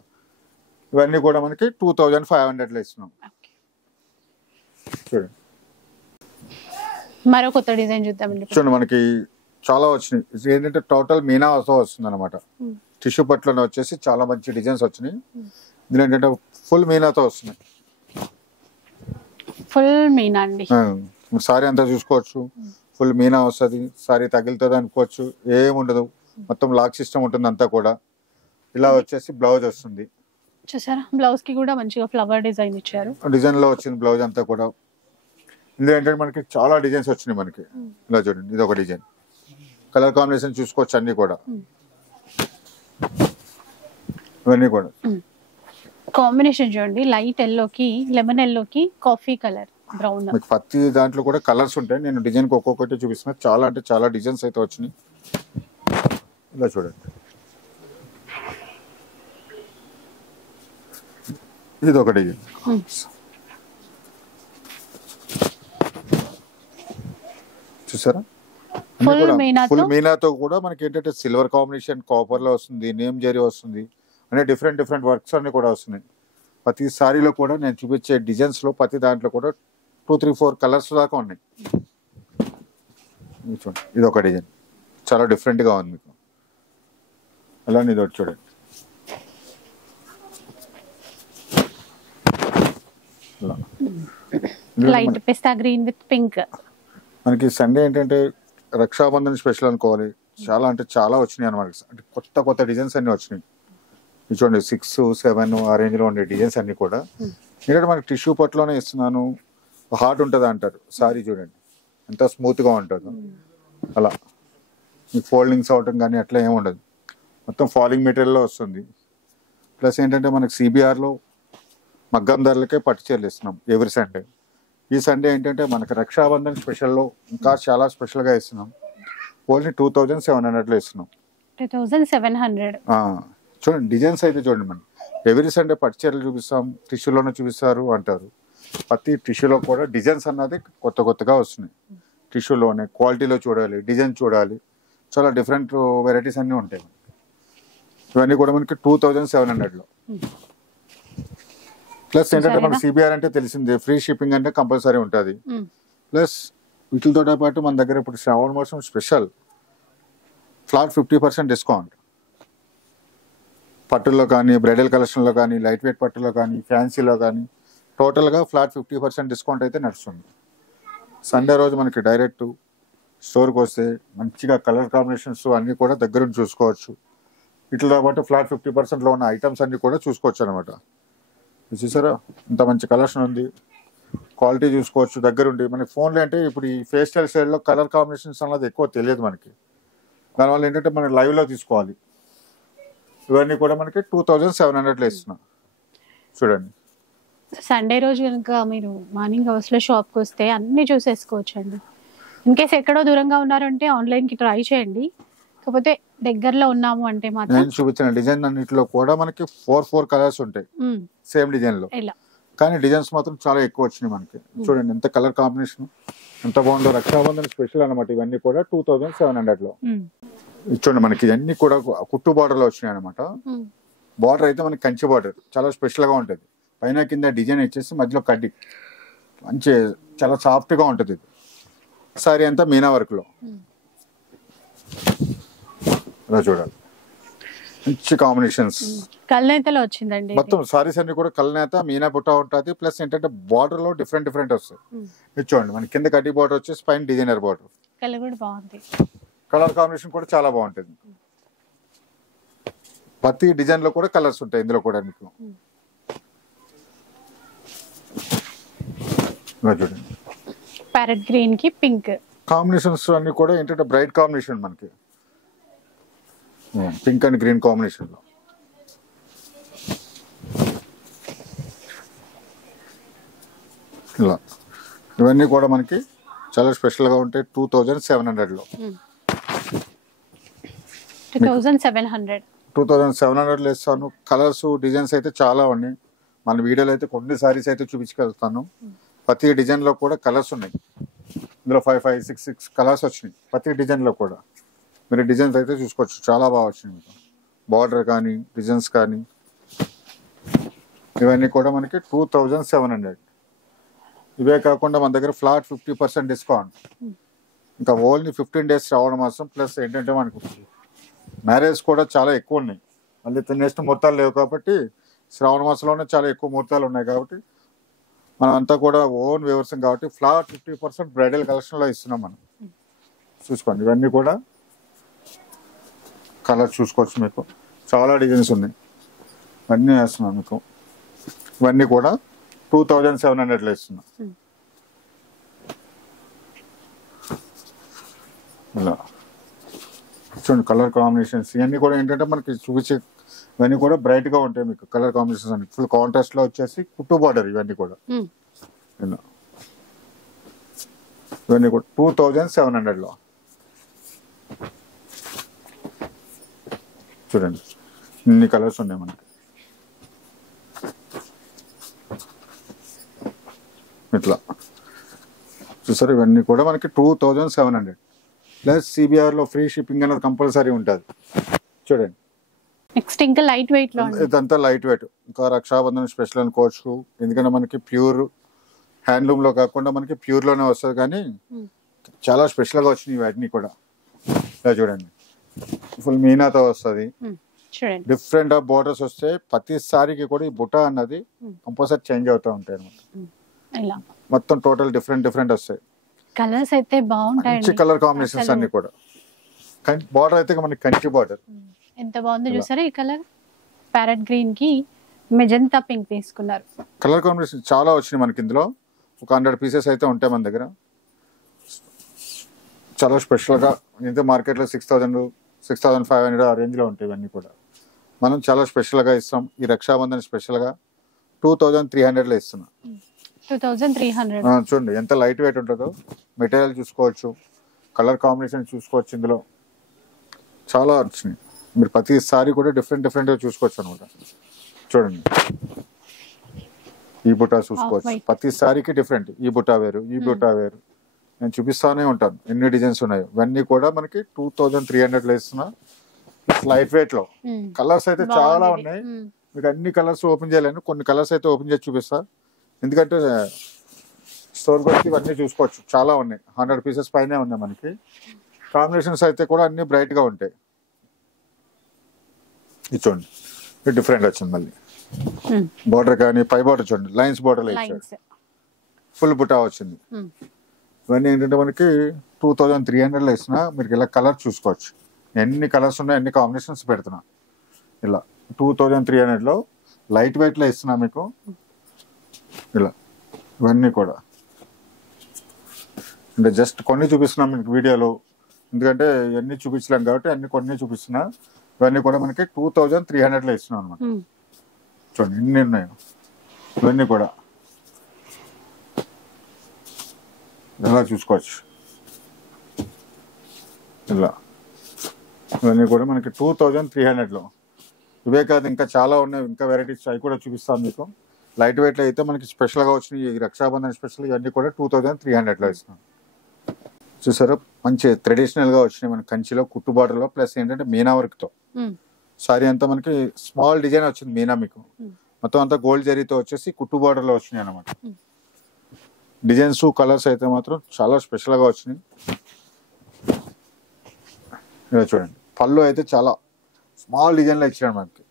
ఇవన్నీ కూడా మనకి 2,500 లో ఇస్తున్నాం. చూడండి మరో కొత్త డిజైన్ చూద్దామండి. చూడండి మనకి చాలా వచ్చినాయి. ఏంటంటే టోటల్ మీనాతో వస్తుంది అనమాట. టిష్యూ పట్టులోనే వచ్చేసి చాలా మంచి డిజైన్స్ వచ్చినాయి. దీని ఏంటంటే ఫుల్ మీనాతో వస్తున్నాయి. ఫుల్ మీనా అండి, సారీ అంతా చూసుకోవచ్చు. ఫుల్ మీనా వస్తుంది, సారీ తగిలితుంది అనుకోవచ్చు, ఏముండదు. మొత్తం లాక్ సిస్టమ్ ఉంటుంది అంతా కూడా. ఇలా వచ్చేసి బ్లౌజ్ వస్తుంది. చూసారా బ్లౌజ్ కి కూడా మంచిగా ఫ్లవర్ డిజైన్ ఇచ్చారు. డిజైన్ లో వచ్చింది బ్లౌజ్ అంతా కూడా. ఇందులో ఏంటంటే మనకి చాలా డిజైన్స్ వచ్చినాయి మనకి. ఇలా చూడండి, ఇది ఒక డిజైన్, కలర్ కాంబినేషన్ చూసుకోవచ్చు అన్ని కూడా. ఇవన్నీ కూడా కాంబినేషన్ చూడండి, లైట్ ఎల్లోకి లెమన్ ఎల్లోకి కాఫీ కలర్ బ్రౌన్. మీకు ప్రతి దాంట్లో కూడా కలర్స్ ఉంటాయి. నేను డిజైన్ కి ఒక్కొక్కటి చూపిస్తున్నా. చాలా అంటే చాలా డిజైన్స్ అయితే వచ్చినాయి. ఇలా చూడండి, ఇది ఒక డిజైన్. చూసారా, ఫుల్ మీనాతో కూడా మనకి ఏంటంటే సిల్వర్ కాంబినేషన్, కాపర్ లో వస్తుంది, నేమ్ జరీ వస్తుంది, అంటే డిఫరెంట్ డిఫరెంట్ వర్క్స్ అన్ని కూడా వస్తున్నాయి. ప్రతి సారీలో కూడా నేను చూపించే డిజైన్స్ లో ప్రతి దాంట్లో కూడా 2-3-4 కలర్స్ దాకా ఉన్నాయి. చూడండి, ఇది ఒక డిజైన్ చాలా డిఫరెంట్ గా ఉంది మీకు. అలానే ఇది ఒకటి చూడండి, light pista green with pink. మనకి సండే ఏంటంటే రక్షాబంధన్ స్పెషల్ అనుకోవాలి. చాలా అంటే చాలా వచ్చినాయి అనమాట. అంటే కొత్త కొత్త డిజైన్స్ అన్ని వచ్చినాయి. చూడండి 6-7 ఆ రేంజ్ లో ఉండే డిజైన్స్ అన్ని కూడా. ఎందుకంటే మనకి టిష్యూ పట్టులోనే ఇస్తున్నాను. హార్డ్ ఉంటుంది అంటారు సారీ, చూడండి ఎంత స్మూత్ గా ఉంటుంది. అలా మీకు ఫోల్డింగ్స్ అవటం కానీ అట్లా ఏమి ఉండదు. మొత్తం ఫాలింగ్ మెటీరియల్ లో వస్తుంది. ప్లస్ ఏంటంటే మనకి సిబిఆర్ లో మగ్గం ధరలకే పట్టు చీరలు ఇస్తున్నాం ఎవ్రీ సండే. ఈ సండే ఏంటంటే మనకి రక్షాబంధన్ స్పెషల్లో ఇంకా చాలా స్పెషల్గా ఇస్తున్నాం. ఓన్లీ 2700 ఇస్తున్నాం. 2700. చూడండి డిజైన్స్ అయితే చూడండి, మనం ఎవ్రీ సండే పట్టు చీరలు చూపిస్తాం, టిష్యూలోనే చూపిస్తారు అంటారు. ప్రతి టిష్యూలో కూడా డిజైన్స్ అన్నది కొత్త కొత్తగా వస్తున్నాయి. టిష్యూలోనే క్వాలిటీలో చూడాలి, డిజైన్ చూడాలి, చాలా డిఫరెంట్ వెరైటీస్ అన్నీ ఉంటాయి. ఇవన్నీ కూడా మనకి 2700లో. ప్లస్ ఏంటంటే మన సిబిఆర్ అంటే తెలిసిందే, ఫ్రీ షిప్పింగ్ అంటే కంపల్సరీ ఉంటుంది. ప్లస్ వీటితో పాటు మన దగ్గర ఇప్పుడు శ్రావణ మాసం స్పెషల్ ఫ్లాట్ 50% డిస్కౌంట్. పట్టుల్లో కానీ, బ్రైడల్ కలెక్షన్లో కానీ, లైట్ వెయిట్ పట్టులో కానీ, ఫ్యాన్సీలో కానీ టోటల్గా ఫ్లాట్ 50% డిస్కౌంట్ అయితే నడుస్తుంది. సండే రోజు మనకి డైరెక్ట్ స్టోర్కి వస్తే మంచిగా కలర్ కాంబినేషన్స్ అన్నీ కూడా దగ్గరుండి చూసుకోవచ్చు. వీటితో పాటు ఫ్లాట్ 50%లో ఉన్న ఐటమ్స్ అన్నీ కూడా చూసుకోవచ్చు అనమాట. చూసారా ఇంత మంచి కలెక్షన్ ఉంది, క్వాలిటీ చూసుకోవచ్చు దగ్గరుండి. మనకి ఫోన్లో అంటే ఇప్పుడు ఈ ఫేస్టైల్ స్టైల్లో కలర్ కాంబినేషన్స్ అన్నది ఎక్కువ తెలియదు మనకి. దానివల్ల ఏంటంటే మనం లైవ్లో తీసుకోవాలి. ఇవన్నీ కూడా మనకి 2700లో ఇస్తున్నాం. చూడండి సండే రోజు కనుక మీరు మార్నింగ్ అవర్స్ లో షాప్కి వస్తే అన్ని చూసేసుకోవచ్చు అండి. ఇన్ కేస్ ఎక్కడో దూరంగా ఉన్నారంటే ఆన్లైన్కి ట్రై చేయండి. కాకపోతే దగ్గరలో ఉన్నాము అంటే మాత్రం నేను చూపించిన డిజైన్ అన్నింటిలో కూడా మనకి 4 కలర్స్ ఉంటాయి సేమ్ డిజైన్ లో. కానీ డిజైన్స్ మాత్రం చాలా ఎక్కువ వచ్చినాయి మనకి. చూడండి ఎంత కలర్ కాంబినేషన్ ఎంత బాగుందో. రక్షాబంధన్ స్పెషల్ అనమాట. ఇవన్నీ కూడా 2700లో. చూడండి మనకి ఇవన్నీ కూడా కుట్టు బార్డర్ లో వచ్చినాయి అనమాట. బార్డర్ అయితే మనకి కంచి బార్డర్ చాలా స్పెషల్ గా ఉంటుంది. పైన కింద డిజైన్ ఇచ్చేసి మధ్యలో కడ్డీ మంచి చాలా సాఫ్ట్ గా ఉంటుంది. ఇది సారీ అంతా మీనా వర్క్ లో. ఇలా చూడాలి మంచి కాంబినేషన్స్. కల్నేతలో వచ్చిందండి మొత్తం సారీస్ అన్ని కూడా కల్నేత మీనా బుట్ట ఉంటుంది. ప్లస్ ఏంటంటే బార్డర్ లో డిఫరెంట్ డిఫరెంట్ వస్తాయి. ఇది చూడండి మన కింద కడ్డీ బార్డర్ వచ్చేసి పైన డిజైనర్ బార్డర్. కలర్ కూడా బాగుంది. కలర్ కాంబినేషన్ కూడా చాలా బాగుంటుంది. ప్రతి డిజైన్ లో కూడా కలర్స్ ఉంటాయి ఇందులో కూడా మీకు. చూడండి ప్యారెట్ గ్రీన్ కి పింక్ కాంబినేషన్స్ అన్ని కూడా ఏంటంటే బ్రైట్ కాంబినేషన్ మనకి. పింక్ అండ్ గ్రీన్ కాంబినేషన్ లో. ఇలా ఇవన్నీ కూడా మనకి చాలా స్పెషల్ గా ఉంటాయి. 2700లో. 2700లో ఇస్తాను. కలర్స్ డిజైన్స్ అయితే చాలా ఉన్నాయి. మన వీడియోలో అయితే కొన్ని సారీస్ అయితే చూపించగలుగుతాను. ప్రతి డిజైన్ లో కూడా కలర్స్ ఉన్నాయి. ఇందులో 5, 6 కలర్స్ వచ్చినాయి ప్రతి డిజైన్ లో కూడా. మీరు డిజైన్స్ అయితే చూసుకోవచ్చు, చాలా బాగా వచ్చినాయి మీకు. బార్డర్ కానీ డిజైన్స్ కానీ ఇవన్నీ కూడా మనకి 2700. ఇవే కాకుండా మన దగ్గర ఫ్లాట్ 50% డిస్కౌంట్. ఇంకా ఓన్లీ 15 days శ్రావణ మాసం. ప్లస్ ఏంటంటే మనకు మ్యారేజ్ కూడా చాలా ఎక్కువ ఉన్నాయి. మళ్ళీ నెక్స్ట్ ముహూర్తాలు లేవు కాబట్టి శ్రావణ మాసంలోనే చాలా ఎక్కువ ముహూర్తాలు ఉన్నాయి కాబట్టి మనం అంతా కూడా ఓన్ వ్యవసాయం కాబట్టి ఫ్లాట్ 50% బ్రైడల్ కలెక్షన్లో ఇస్తున్నాం మనం. చూసుకోండి ఇవన్నీ కూడా కలర్ చూసుకోవచ్చు. మీకు చాలా డిజైన్స్ ఉన్నాయి. ఇవన్నీ వేస్తున్నాం మీకు. ఇవన్నీ కూడా 2700లో ఇస్తున్నాం. ఇలా చూడండి కలర్ కాంబినేషన్స్ ఇవన్నీ కూడా ఏంటంటే మనకి చూపించే ఇవన్నీ కూడా బ్రైట్ గా ఉంటాయి మీకు కలర్ కాంబినేషన్స్ అన్ని ఫుల్ కాంట్రాస్ట్ లో వచ్చేసి కుట్టు బార్డర్ ఇవన్నీ కూడా ఇవన్నీ కూడా 2700 లో చూడండి ఇన్ని కలర్స్ ఉన్నాయి మనకి ఇట్లా చూసారు ఇవన్నీ కూడా మనకి 2700 ప్లస్ సిబిఆర్ లో ఫ్రీ షిప్పింగ్ అనేది కంపల్సరీ ఉంటుంది చూడండి నెక్స్ట్ ఇంకా లైట్ వెయిట్ లో ఇదంతా లైట్ వెయిట్ ఇంకా రక్షాబంధన్ స్పెషల్ అనుకోవచ్చు ఎందుకంటే మనకి ప్యూర్ హ్యాండ్లూమ్ లో కాకుండా మనకి ప్యూర్ లోనే వస్తుంది కానీ చాలా స్పెషల్ గా వచ్చినాయి వాటిని కూడా ఇలా చూడండి ఫుల్ మీనాతో వస్తుంది డిఫరెంట్ ఆఫ్ బోర్డర్స్ వస్తే ప్రతి సారికి కూడా ఈ బుట్ట అన్నది కంపల్సరీ చేంజ్ అవుతూ ఉంటాయి అన్నమాట మొత్తం టోటల్ డిఫరెంట్ వస్తాయి కలర్స్ అయితే బాగుంటాయి కలర్ కాంబినేషన్స్ అన్ని కూడా బార్డర్ అయితే మనకి కంచి బార్డర్ ఎంత బాగుందో చూసారా ఈ కలర్ ప్యారెట్ గ్రీన్ కి మెజంతా పింక్ తీసుకున్నారు కలర్ కాంబినేషన్ చాలా వచ్చినాయి మనకి ఇందులో ఒక 100 పీసెస్ అయితే ఉంటాయి మన దగ్గర చాలా స్పెషల్ గా ఇంత మార్కెట్ లో 6,500 ఆ రేంజ్ లో ఉంటాయి ఇవన్నీ కూడా మనం చాలా స్పెషల్ గా ఇస్తాం ఈ రక్షాబంధన్ స్పెషల్ గా 2,300 లో ఇస్తున్నాం 2,300 చూడండి ఎంత లైట్ వెయిట్ ఉంటుందో మెటీరియల్ చూసుకోవచ్చు కలర్ కాంబినేషన్ చూసుకోవచ్చు ఇందులో చాలా వచ్చినాయి మీరు ప్రతి సారీ కూడా డిఫరెంట్ గా చూసుకోవచ్చు అనమాట చూడండి ఈ బుట్టా చూసుకోవచ్చు ప్రతి సారీకి డిఫరెంట్ ఈ బుట్టా వేరు ఈ బుట్టా వేరు నేను చూపిస్తానే ఉంటాను ఎన్ని డిజైన్స్ ఉన్నాయి ఇవన్నీ కూడా మనకి 2,300 లో ఇస్తున్నా లైట్ వెయిట్ లో కలర్స్ అయితే చాలా ఉన్నాయి మీకు అన్ని కలర్స్ ఓపెన్ చేయలేను కొన్ని కలర్స్ అయితే ఓపెన్ చేసి చూపిస్తా ఎందుకంటే స్టోర్ వచ్చి ఇవన్నీ చూసుకోవచ్చు చాలా ఉన్నాయి 100 పీసెస్ పైనే ఉన్నాయి మనకి కాంబినేషన్స్ అయితే కూడా అన్ని బ్రైట్ గా ఉంటాయి ఇది చూడండి డిఫరెంట్ వచ్చింది మళ్ళీ బార్డర్ కానీ పై బార్డర్ చూడండి లైన్స్ బార్డర్ లో ఇచ్చాడు ఫుల్ బుటా వచ్చింది ఇవన్నీ ఏంటంటే మనకి 2,300 లో ఇస్తున్నా మీరు ఇలా కలర్ చూసుకోవచ్చు ఎన్ని కలర్స్ ఉన్నాయి ఎన్ని కాంబినేషన్స్ పెడుతున్నా ఇలా 2,300 లో లైట్ వెయిట్ లో ఇస్తున్నా మీకు ఇలా ఇవన్నీ కూడా అంటే జస్ట్ కొన్ని చూపిస్తున్నాం మీకు వీడియోలో ఎందుకంటే ఇవన్నీ చూపించలేం కాబట్టి అన్ని కొన్ని చూపిస్తున్నా ఇవన్నీ కూడా మనకి 2,300 లో ఇస్తున్నాం అనమాట చూడండి ఎన్ని ఉన్నాయి ఇవన్నీ కూడా ఇలా చూసుకోవచ్చు ఇలా ఇవన్నీ కూడా మనకి 2,300 లో ఇవే కాదు ఇంకా చాలా ఉన్నాయి ఇంకా వెరైటీస్ అవి కూడా చూపిస్తాను మీకు లైట్ వెయిట్ లో అయితే మనకి స్పెషల్ గా వచ్చినాయి ఈ రక్షాబంధన్ స్పెషల్ ఇవన్నీ కూడా 2,300 లో ఇస్తున్నాం చూసారా మంచి ట్రెడిషనల్ గా వచ్చినాయి మనకి కంచిలో కుట్టు బార్డర్ లో ప్లస్ ఏంటంటే మీనా వర్క్ తో సారీ అంతా మనకి స్మాల్ డిజైన్ వచ్చింది మీనా మీకు మొత్తం అంతా గోల్డ్ జరీతో వచ్చేసి కుట్టు బార్డర్ లో వచ్చినాయి అనమాట డిజైన్స్ కలర్స్ అయితే మాత్రం చాలా స్పెషల్ గా వచ్చినాయి ఇలా చూడండి పళ్ళు అయితే చాలా స్మాల్ డిజైన్ లో ఇచ్చాడు మనకి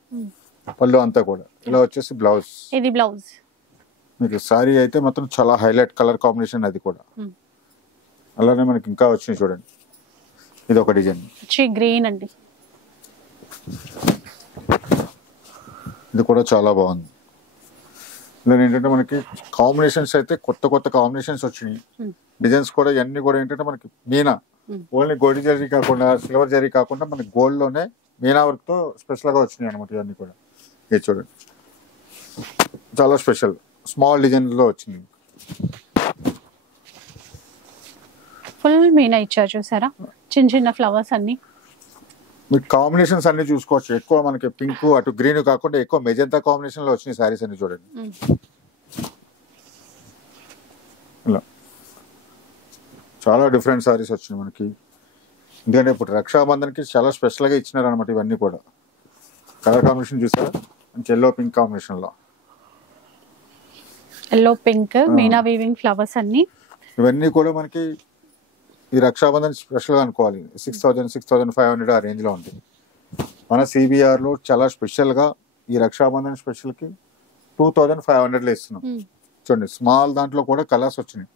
పళ్ళు అంతా కూడా ఇలా వచ్చేసి బ్లౌజ్ ఇది బ్లౌజ్ మీకు సారీ అయితే మాత్రం చాలా హైలైట్ కలర్ కాంబినేషన్ అది కూడా అలానే మనకి ఇంకా వచ్చినాయి చూడండి ఇది ఒక డిజైన్ గ్రీన్ అండి ఇది కూడా చాలా బాగుంది ఇలా ఏంటంటే మనకి కాంబినేషన్స్ అయితే కొత్త కాంబినేషన్స్ వచ్చినాయి డిజైన్స్ కూడా ఇవన్నీ కూడా ఏంటంటే మనకి మీనా ఓన్లీ గోల్డ్ జరీ కాకుండా సిల్వర్ జరీ కాకుండా మనకి గోల్డ్ లోనే మీనా వర్క్ తో స్పెషల్ గా వచ్చినాయి అనమాట ఇవన్నీ కూడా ఇది చూడండి చాలా స్పెషల్ స్మాల్ డిజైన్ లో వచ్చింది ఫుల్ మీనా ఇచ్చారు చూసారా చిన్న ఫ్లవర్స్ అన్ని మీకు కాంబినేషన్స్ అన్ని చూసుకోవచ్చు ఎక్కువ మనకి పింక్ అటు గ్రీన్ కాకుండా ఎక్కువ మెజంతా కాంబినేషన్ లో వచ్చినాయి సారీస్ అన్ని చూడండి ఇలా చాలా డిఫరెంట్ సారీస్ వచ్చినాయి మనకి ఎందుకంటే ఇప్పుడు రక్షాబంధన్ కి చాలా స్పెషల్ గా ఇచ్చినారు అనమాట ఇవన్నీ కూడా కలర్ కాంబినేషన్ చూసారా మంచి ఎల్లో పింక్ కాంబినేషన్ లో yellow pink Meena weaving flowers అన్ని ఇవన్నీ కూడా మనకి ఈ రక్షాబంధన్ స్పెషల్ గా అనుకోవాలి 6,500 ఆ రేంజ్ లో ఉంటుంది మన సిబిఆర్ లో చాలా స్పెషల్ గా ఈ రక్షాబంధన్ స్పెషల్ కి 2,500 లో ఇస్తున్నాం చూడండి స్మాల్ దాంట్లో కూడా కలర్స్ వచ్చినాయి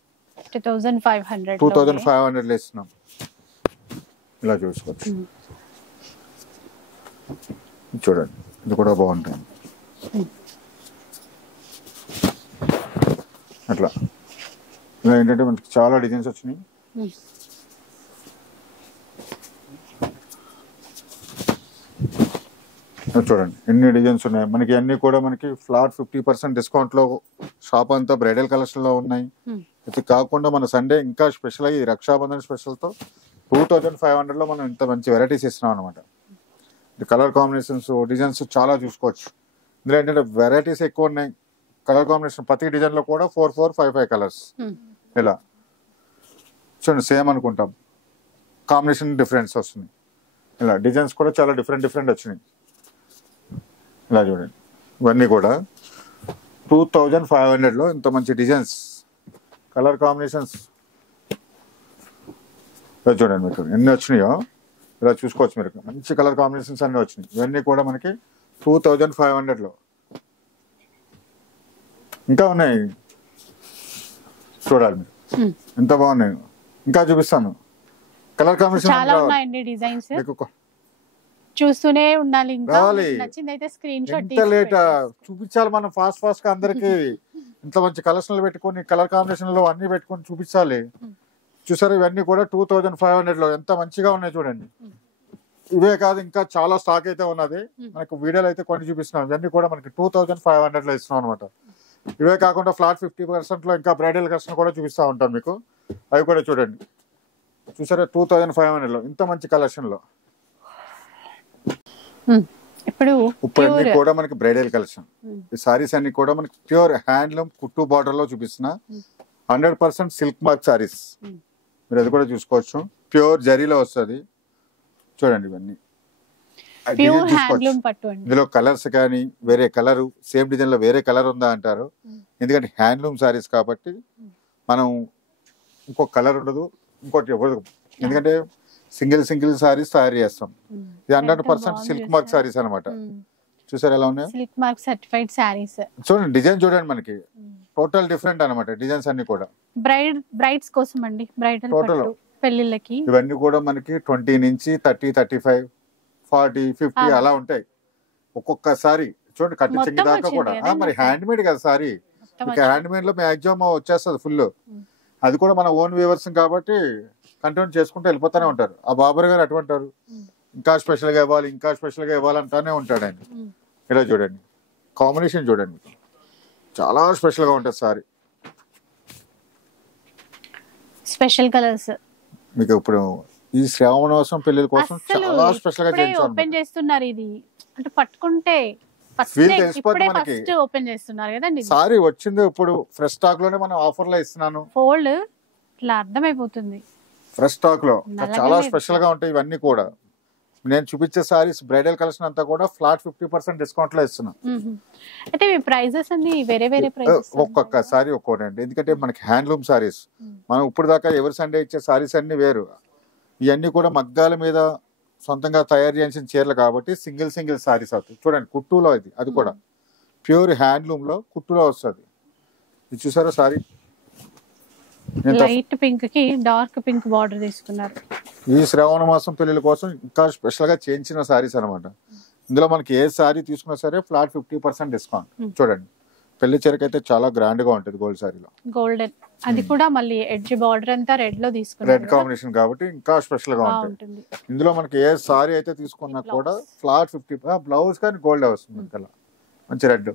2,500 లో ఇస్తున్నాం ఇలా చూసుకోవచ్చు చూడండి ఇది కూడా బాగుంటుంది అట్లా ఇలా ఏంటంటే మనకి చాలా డిజైన్స్ వచ్చినాయి చూడండి ఎన్ని డిజైన్స్ ఉన్నాయి మనకి, అన్ని కూడా మనకి ఫ్లాట్ 50% డిస్కౌంట్ లో షాప్ అంతా బ్రైడల్ కలెక్షన్ లో ఉన్నాయి. ఇది కాకుండా మన సండే ఇంకా స్పెషల్ అయ్యి రక్షాబంధన్ స్పెషల్ తో 2500 లో మనం ఇంత మంచి వెరైటీస్ ఇస్తున్నాం అనమాట. కలర్ కాంబినేషన్స్ డిజైన్స్ చాలా చూసుకోవచ్చు. ఇందులో ఏంటంటే వెరైటీస్ ఎక్కువ ఉన్నాయి. కలర్ కాంబినేషన్ ప్రతి డిజైన్ లో కూడా 4, 4, 5, 5 కలర్స్ ఇలా చూడండి. సేమ్ అనుకుంటాం, కాంబినేషన్ డిఫరెన్స్ వస్తుంది. ఇలా డిజైన్స్ కూడా చాలా డిఫరెంట్ వచ్చినాయి. ఇలా చూడండి, ఇవన్నీ కూడా 2500 లో ఇంత మంచి డిజైన్స్, కలర్ కాంబినేషన్స్ ఇలా చూడండి. మీకు ఎన్ని వచ్చినాయో ఇలా చూసుకోవచ్చు. మీరు మంచి కలర్ కాంబినేషన్స్ అన్ని వచ్చినాయి. ఇవన్నీ కూడా మనకి 2500 లో. ఇంకా ఉన్నాయి చూడాలి మీరు, ఎంత బాగున్నాయి. ఇంకా చూపిస్తాను. కలర్ కాంబినేషన్ చాలా ఉన్నాయండి డిజైన్స్, చూస్తూనే ఉండాలి. ఇంకా నచ్చింది అయితే స్క్రీన్ షాట్ ఎంత లేట్ చూపించాలి మనం, ఫాస్ట్ గా అందరికి ఇంత మంచి కలెక్షన్లు పెట్టుకొని కలర్ కాంబినేషన్ లో అన్ని పెట్టుకొని చూపించాలి. చూసారు, ఇవన్నీ కూడా 2500 లో ఎంత మంచిగా ఉన్నాయి చూడండి. ఇవే కాదు, ఇంకా చాలా స్టాక్ అయితే ఉన్నది. మనకు వీడియోలు అయితే కొన్ని చూపిస్తున్నాం. ఇవన్నీ కూడా మనకి 2500 లో ఇస్తున్నాం అనమాట. ఇవే కాకుండా ఫ్లాట్ 50% లో ఇంకా బ్రైడల్ కలెక్షన్ కూడా చూపిస్తా ఉంటాం మీకు. అవి కూడా చూడండి. చూసారా, 2500 లో ఇంత మంచి కలెక్షన్ లో. ఇప్పుడు అన్ని కూడా మనకి బ్రైడల్ కలెక్షన్. ఈ సారీస్ అన్ని కూడా మనకి ప్యూర్ హ్యాండ్లూమ్ కుట్టు బార్డర్ లో చూపిస్తున్నా 100% సిల్క్ మార్క్ సారీస్. మీరు అది కూడా చూసుకోవచ్చు. ప్యూర్ జరీలో వస్తుంది చూడండి. ఇవన్నీ ఇందులో కలర్స్ కానీ వేరే కలర్, సేమ్ డిజైన్ లో వేరే కలర్ ఉందా అంటారు. ఎందుకంటే హ్యాండ్లూమ్ సారీస్ కాబట్టి మనం ఇంకో కలర్ ఉండదు, ఇంకోటి ఎవరు. ఎందుకంటే సింగిల్ సారీస్ తయారు చేస్తాం. ఇది 100% సిల్క్ మార్క్ సారీస్ అనమాట. చూసారు ఎలా ఉన్నాయి, సిల్క్ మార్క్ సర్టిఫైడ్ సారీస్. చూడండి డిజైన్ చూడండి, మనకి టోటల్ డిఫరెంట్ అనమాట డిజైన్స్ అన్ని కూడా. బ్రైడ్స్ కోసం అండి, బ్రైడల్ టోటల్ పెళ్లిళ్ళకి. ఇవన్నీ కూడా మనకి 20 నుంచి 30, 35, 40, 50 అలా ఉంటాయి ఒక్కొక్కసారి. చూడండి కట్టి చింగి దాకా కూడా. మరి హ్యాండ్ మేడ్ కదా సారీ, హ్యాండ్ మేడ్ లో మాక్సిమం వచ్చేస్తుంది ఫుల్. అది కూడా మన ఓన్ వ్యూవర్స్ కాబట్టి కంటిన్యూ చేసుకుంటూ వెళ్ళిపోతానే ఉంటారు. ఆ బాబర్ గారు అటువంటారు, ఇంకా స్పెషల్ గా ఇవ్వాలి, ఇంకా స్పెషల్ గా ఇవ్వాలంటానే ఉంటాడు ఆయన. ఇలా చూడండి కాంబినేషన్ చూడండి, చాలా స్పెషల్ గా ఉంటుంది సారీ. స్పెషల్ కలర్స్ మీకు ఇప్పుడు ఈ శ్రావణోత్సవం పెళ్లి కోసం చాలా స్పెషల్ గా ఓపెన్ చేస్తున్నారు. ఇది అంటే పట్టుకుంటే ఓపెన్ చేస్తున్నారు కదండి. సారీ వచ్చింది ఇప్పుడు ఫ్రెష్ స్టాక్ లోనే మనం ఆఫర్ లో ఇస్తున్నాను. ఫోల్డ్ ఇట్లా అర్థమైపోతుంది. ఫ్రెష్ స్టాక్ లో చాలా స్పెషల్ గా ఉంటాయి ఇవన్నీ కూడా. నేను చూపించే సారీస్ బ్రైడల్ కలెక్షన్ అంతా కూడా ఫ్లాట్ 50% డిస్కౌంట్ లో ఇస్తున్నాం. అయితే మీ ప్రైజెస్ అన్ని వేరే వేరే ప్రైజెస్, ఒక్కొక్క సారీ ఒక్కోటండి. ఎందుకంటే మనకి హ్యాండ్లూమ్ సారీస్, మనం ఇప్పుడు దాకా ఎవరి సండే ఇచ్చే సారీస్ అన్ని వేరు. ఇవన్నీ కూడా మగ్గాల మీద సొంతంగా తయారు చేసిన చీరలు కాబట్టి సింగిల్ సారీస్ అవుతాయి. చూడండి కుట్టులో అది కూడా ప్యూర్ హ్యాండ్లూమ్ లో కుట్టులో వస్తుంది. ఇది చూసారా సారీ, లైట్ పింక్ కి డార్క్ పింక్ బార్డర్ తీసుకున్నారు. ఈ శ్రావణ మాసం పెళ్లిల కోసం ఇంకా స్పెషల్ గా చేయించిన సారీస్ అనమాట. ఇందులో మనకి ఏ సారీ తీసుకున్నా సరే ఫ్లాట్ 50% డిస్కౌంట్. చూడండి పెళ్లి చీరకి అయితే చాలా గ్రాండ్ గా ఉంటుంది గోల్డ్ సారీలో. గోల్డెన్, అది కూడా మళ్ళీ ఎడ్జ్ బార్డర్ అంతా రెడ్ లో తీసుకున్నారు. రెడ్ కాంబినేషన్ కాబట్టి ఇంకా స్పెషల్ గా ఉంటుంది. ఇందులో మనకి ఏ సారీ అయితే తీసుకున్నా కూడా ఫ్లాట్ 50, బ్లౌజ్ కానీ గోల్డ్ వస్తుంది. అలా మంచి రెడ్.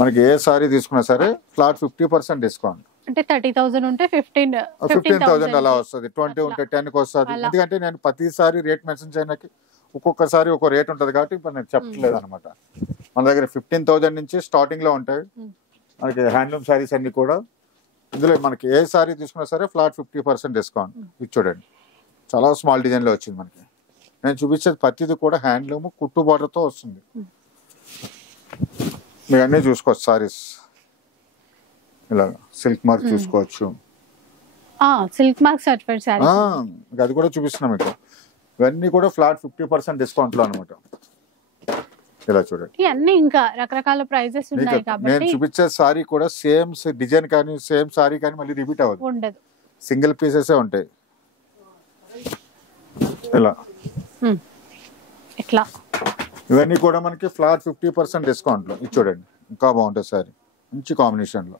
మనకి ఏ సారీ తీసుకున్నా సరే ఫ్లాట్ 50% డిస్కౌంట్. అంటే 30,000 ఉంటే 15,000 అలా వస్తుంది. 20 ఉంటే 10కి వస్తుంది. ఎందుకంటే నేను ప్రతిసారి రేట్ మెన్షన్ చేయడానికి ఒక్కొక్కసారి ఒక్కో రేట్ ఉంటుంది కాబట్టి ఇప్పుడు నేను చెప్పట్లేదు అనమాట. మన దగ్గర 15,000 నుంచి స్టార్టింగ్ లో ఉంటాయి మనకి హ్యాండ్లూమ్ సారీస్ అన్ని కూడా. ఇందులో మనకి ఏ సారీ తీసుకున్నా సరే ఫ్లాట్ 50% డిస్కౌంట్. ఇది చూడండి చాలా స్మాల్ డిజైన్ లో వచ్చింది మనకి. నేను చూపించేది ప్రతిది కూడా హ్యాండ్లూమ్ కుట్టు బార్డర్ తో వస్తుంది. మీరు అన్నీ చూసుకోవచ్చు సారీస్. ఇలా సిల్క్ మార్క్ చూసుకోవచ్చు, సిల్క్ మార్క్ సర్టిఫైడ్ సారీస్. అది కూడా చూపిస్తున్నాం మీకు. ఇవన్నీ కూడా ఫ్లాట్ 50% డిస్కౌంట్ లో అనమాట. ఇలా చూడండి అన్ని ఇంకా రకరకాల ప్రైజెస్ ఉన్నాయి కాబట్టి నేను చూపించే సారీ కూడా సేమ్ డిజైన్ కానీ సేమ్ సారీ కానీ మళ్ళీ రిపీట్ అవ్వదు, ఉండదు. సింగిల్ పీసెస్ ఉంటాయి. ఇలా ఇట్లా ఇవన్నీ కూడా మనకి ఫ్లాట్ 50% డిస్కౌంట్ లో. ఇది చూడండి ఇంకా బాగుంటుంది సారీ, మంచి కాంబినేషన్ లో.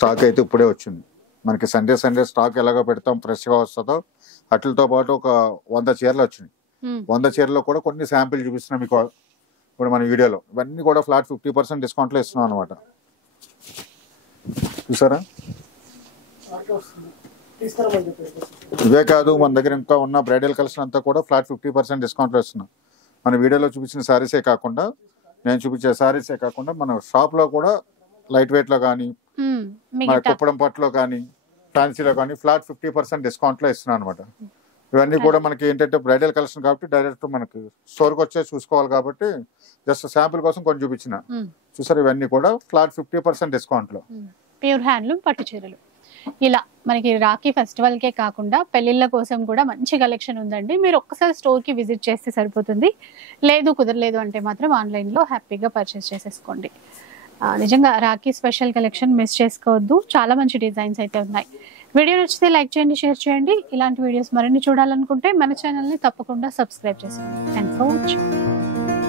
స్టాక్ అయితే ఇప్పుడే వచ్చింది. మనకి సండే స్టాక్ ఎలాగో పెడతాం ఫ్రెష్గా వస్తుందో అట్లతో పాటు ఒక 100 చీరలు వచ్చినాయి. 100 చీరలో కూడా కొన్ని శాంపిల్ చూపిస్తున్నాం మీకు ఇప్పుడు మన వీడియోలో. ఇవన్నీ కూడా ఫ్లాట్ 50% డిస్కౌంట్లో ఇస్తున్నాం అనమాట. చూసారా? ఇవే కాదు, మన దగ్గర ఇంకా ఉన్న బ్రైడల్ కలెక్షన్ అంతా కూడా ఫ్లాట్ 50% డిస్కౌంట్లో ఇస్తున్నాం. మన వీడియోలో చూపించిన శారీసే కాకుండా, నేను చూపించే శారీసే కాకుండా మన షాప్లో కూడా లైట్ వెయిట్లో కానీ, మన కుప్పడం పట్టులో కానీ, ఫ్యాన్సీలో కానీ ఫ్లాట్ 50% డిస్కౌంట్లో ఇస్తున్నాం అనమాట. ఇవన్నీ కూడా మనకి ఏంటంటే బ్రైడల్ కలెక్షన్ కాబట్టి డైరెక్ట్ మనకి స్టోర్కి వచ్చే చూసుకోవాలి కాబట్టి జస్ట్ శాంపుల్ కోసం కొంచెం చూపించిన. చూసారు? ఇవన్నీ కూడా ఫ్లాట్ 50% డిస్కౌంట్లో ప్యూర్ హ్యాండ్లూమ్ పట్టు చీరలు. ఇలా మనకి రాఖీ ఫెస్టివల్కే కాకుండా పెళ్లిళ్ళ కోసం కూడా మంచి కలెక్షన్ ఉందండి. మీరు ఒక్కసారి స్టోర్కి విజిట్ చేస్తే సరిపోతుంది. లేదు కుదరలేదు అంటే మాత్రం ఆన్లైన్లో హ్యాపీగా పర్చేస్ చేసేసుకోండి. నిజంగా రాఖీ స్పెషల్ కలెక్షన్ మిస్ చేసుకోవద్దు. చాలా మంచి డిజైన్స్ అయితే ఉన్నాయి. వీడియో నచ్చితే లైక్ చేయండి, షేర్ చేయండి. ఇలాంటి వీడియోస్ మరిన్ని చూడాలనుకుంటే మన ఛానల్ని తప్పకుండా సబ్స్క్రైబ్ చేసుకోండి. Thanks for watching.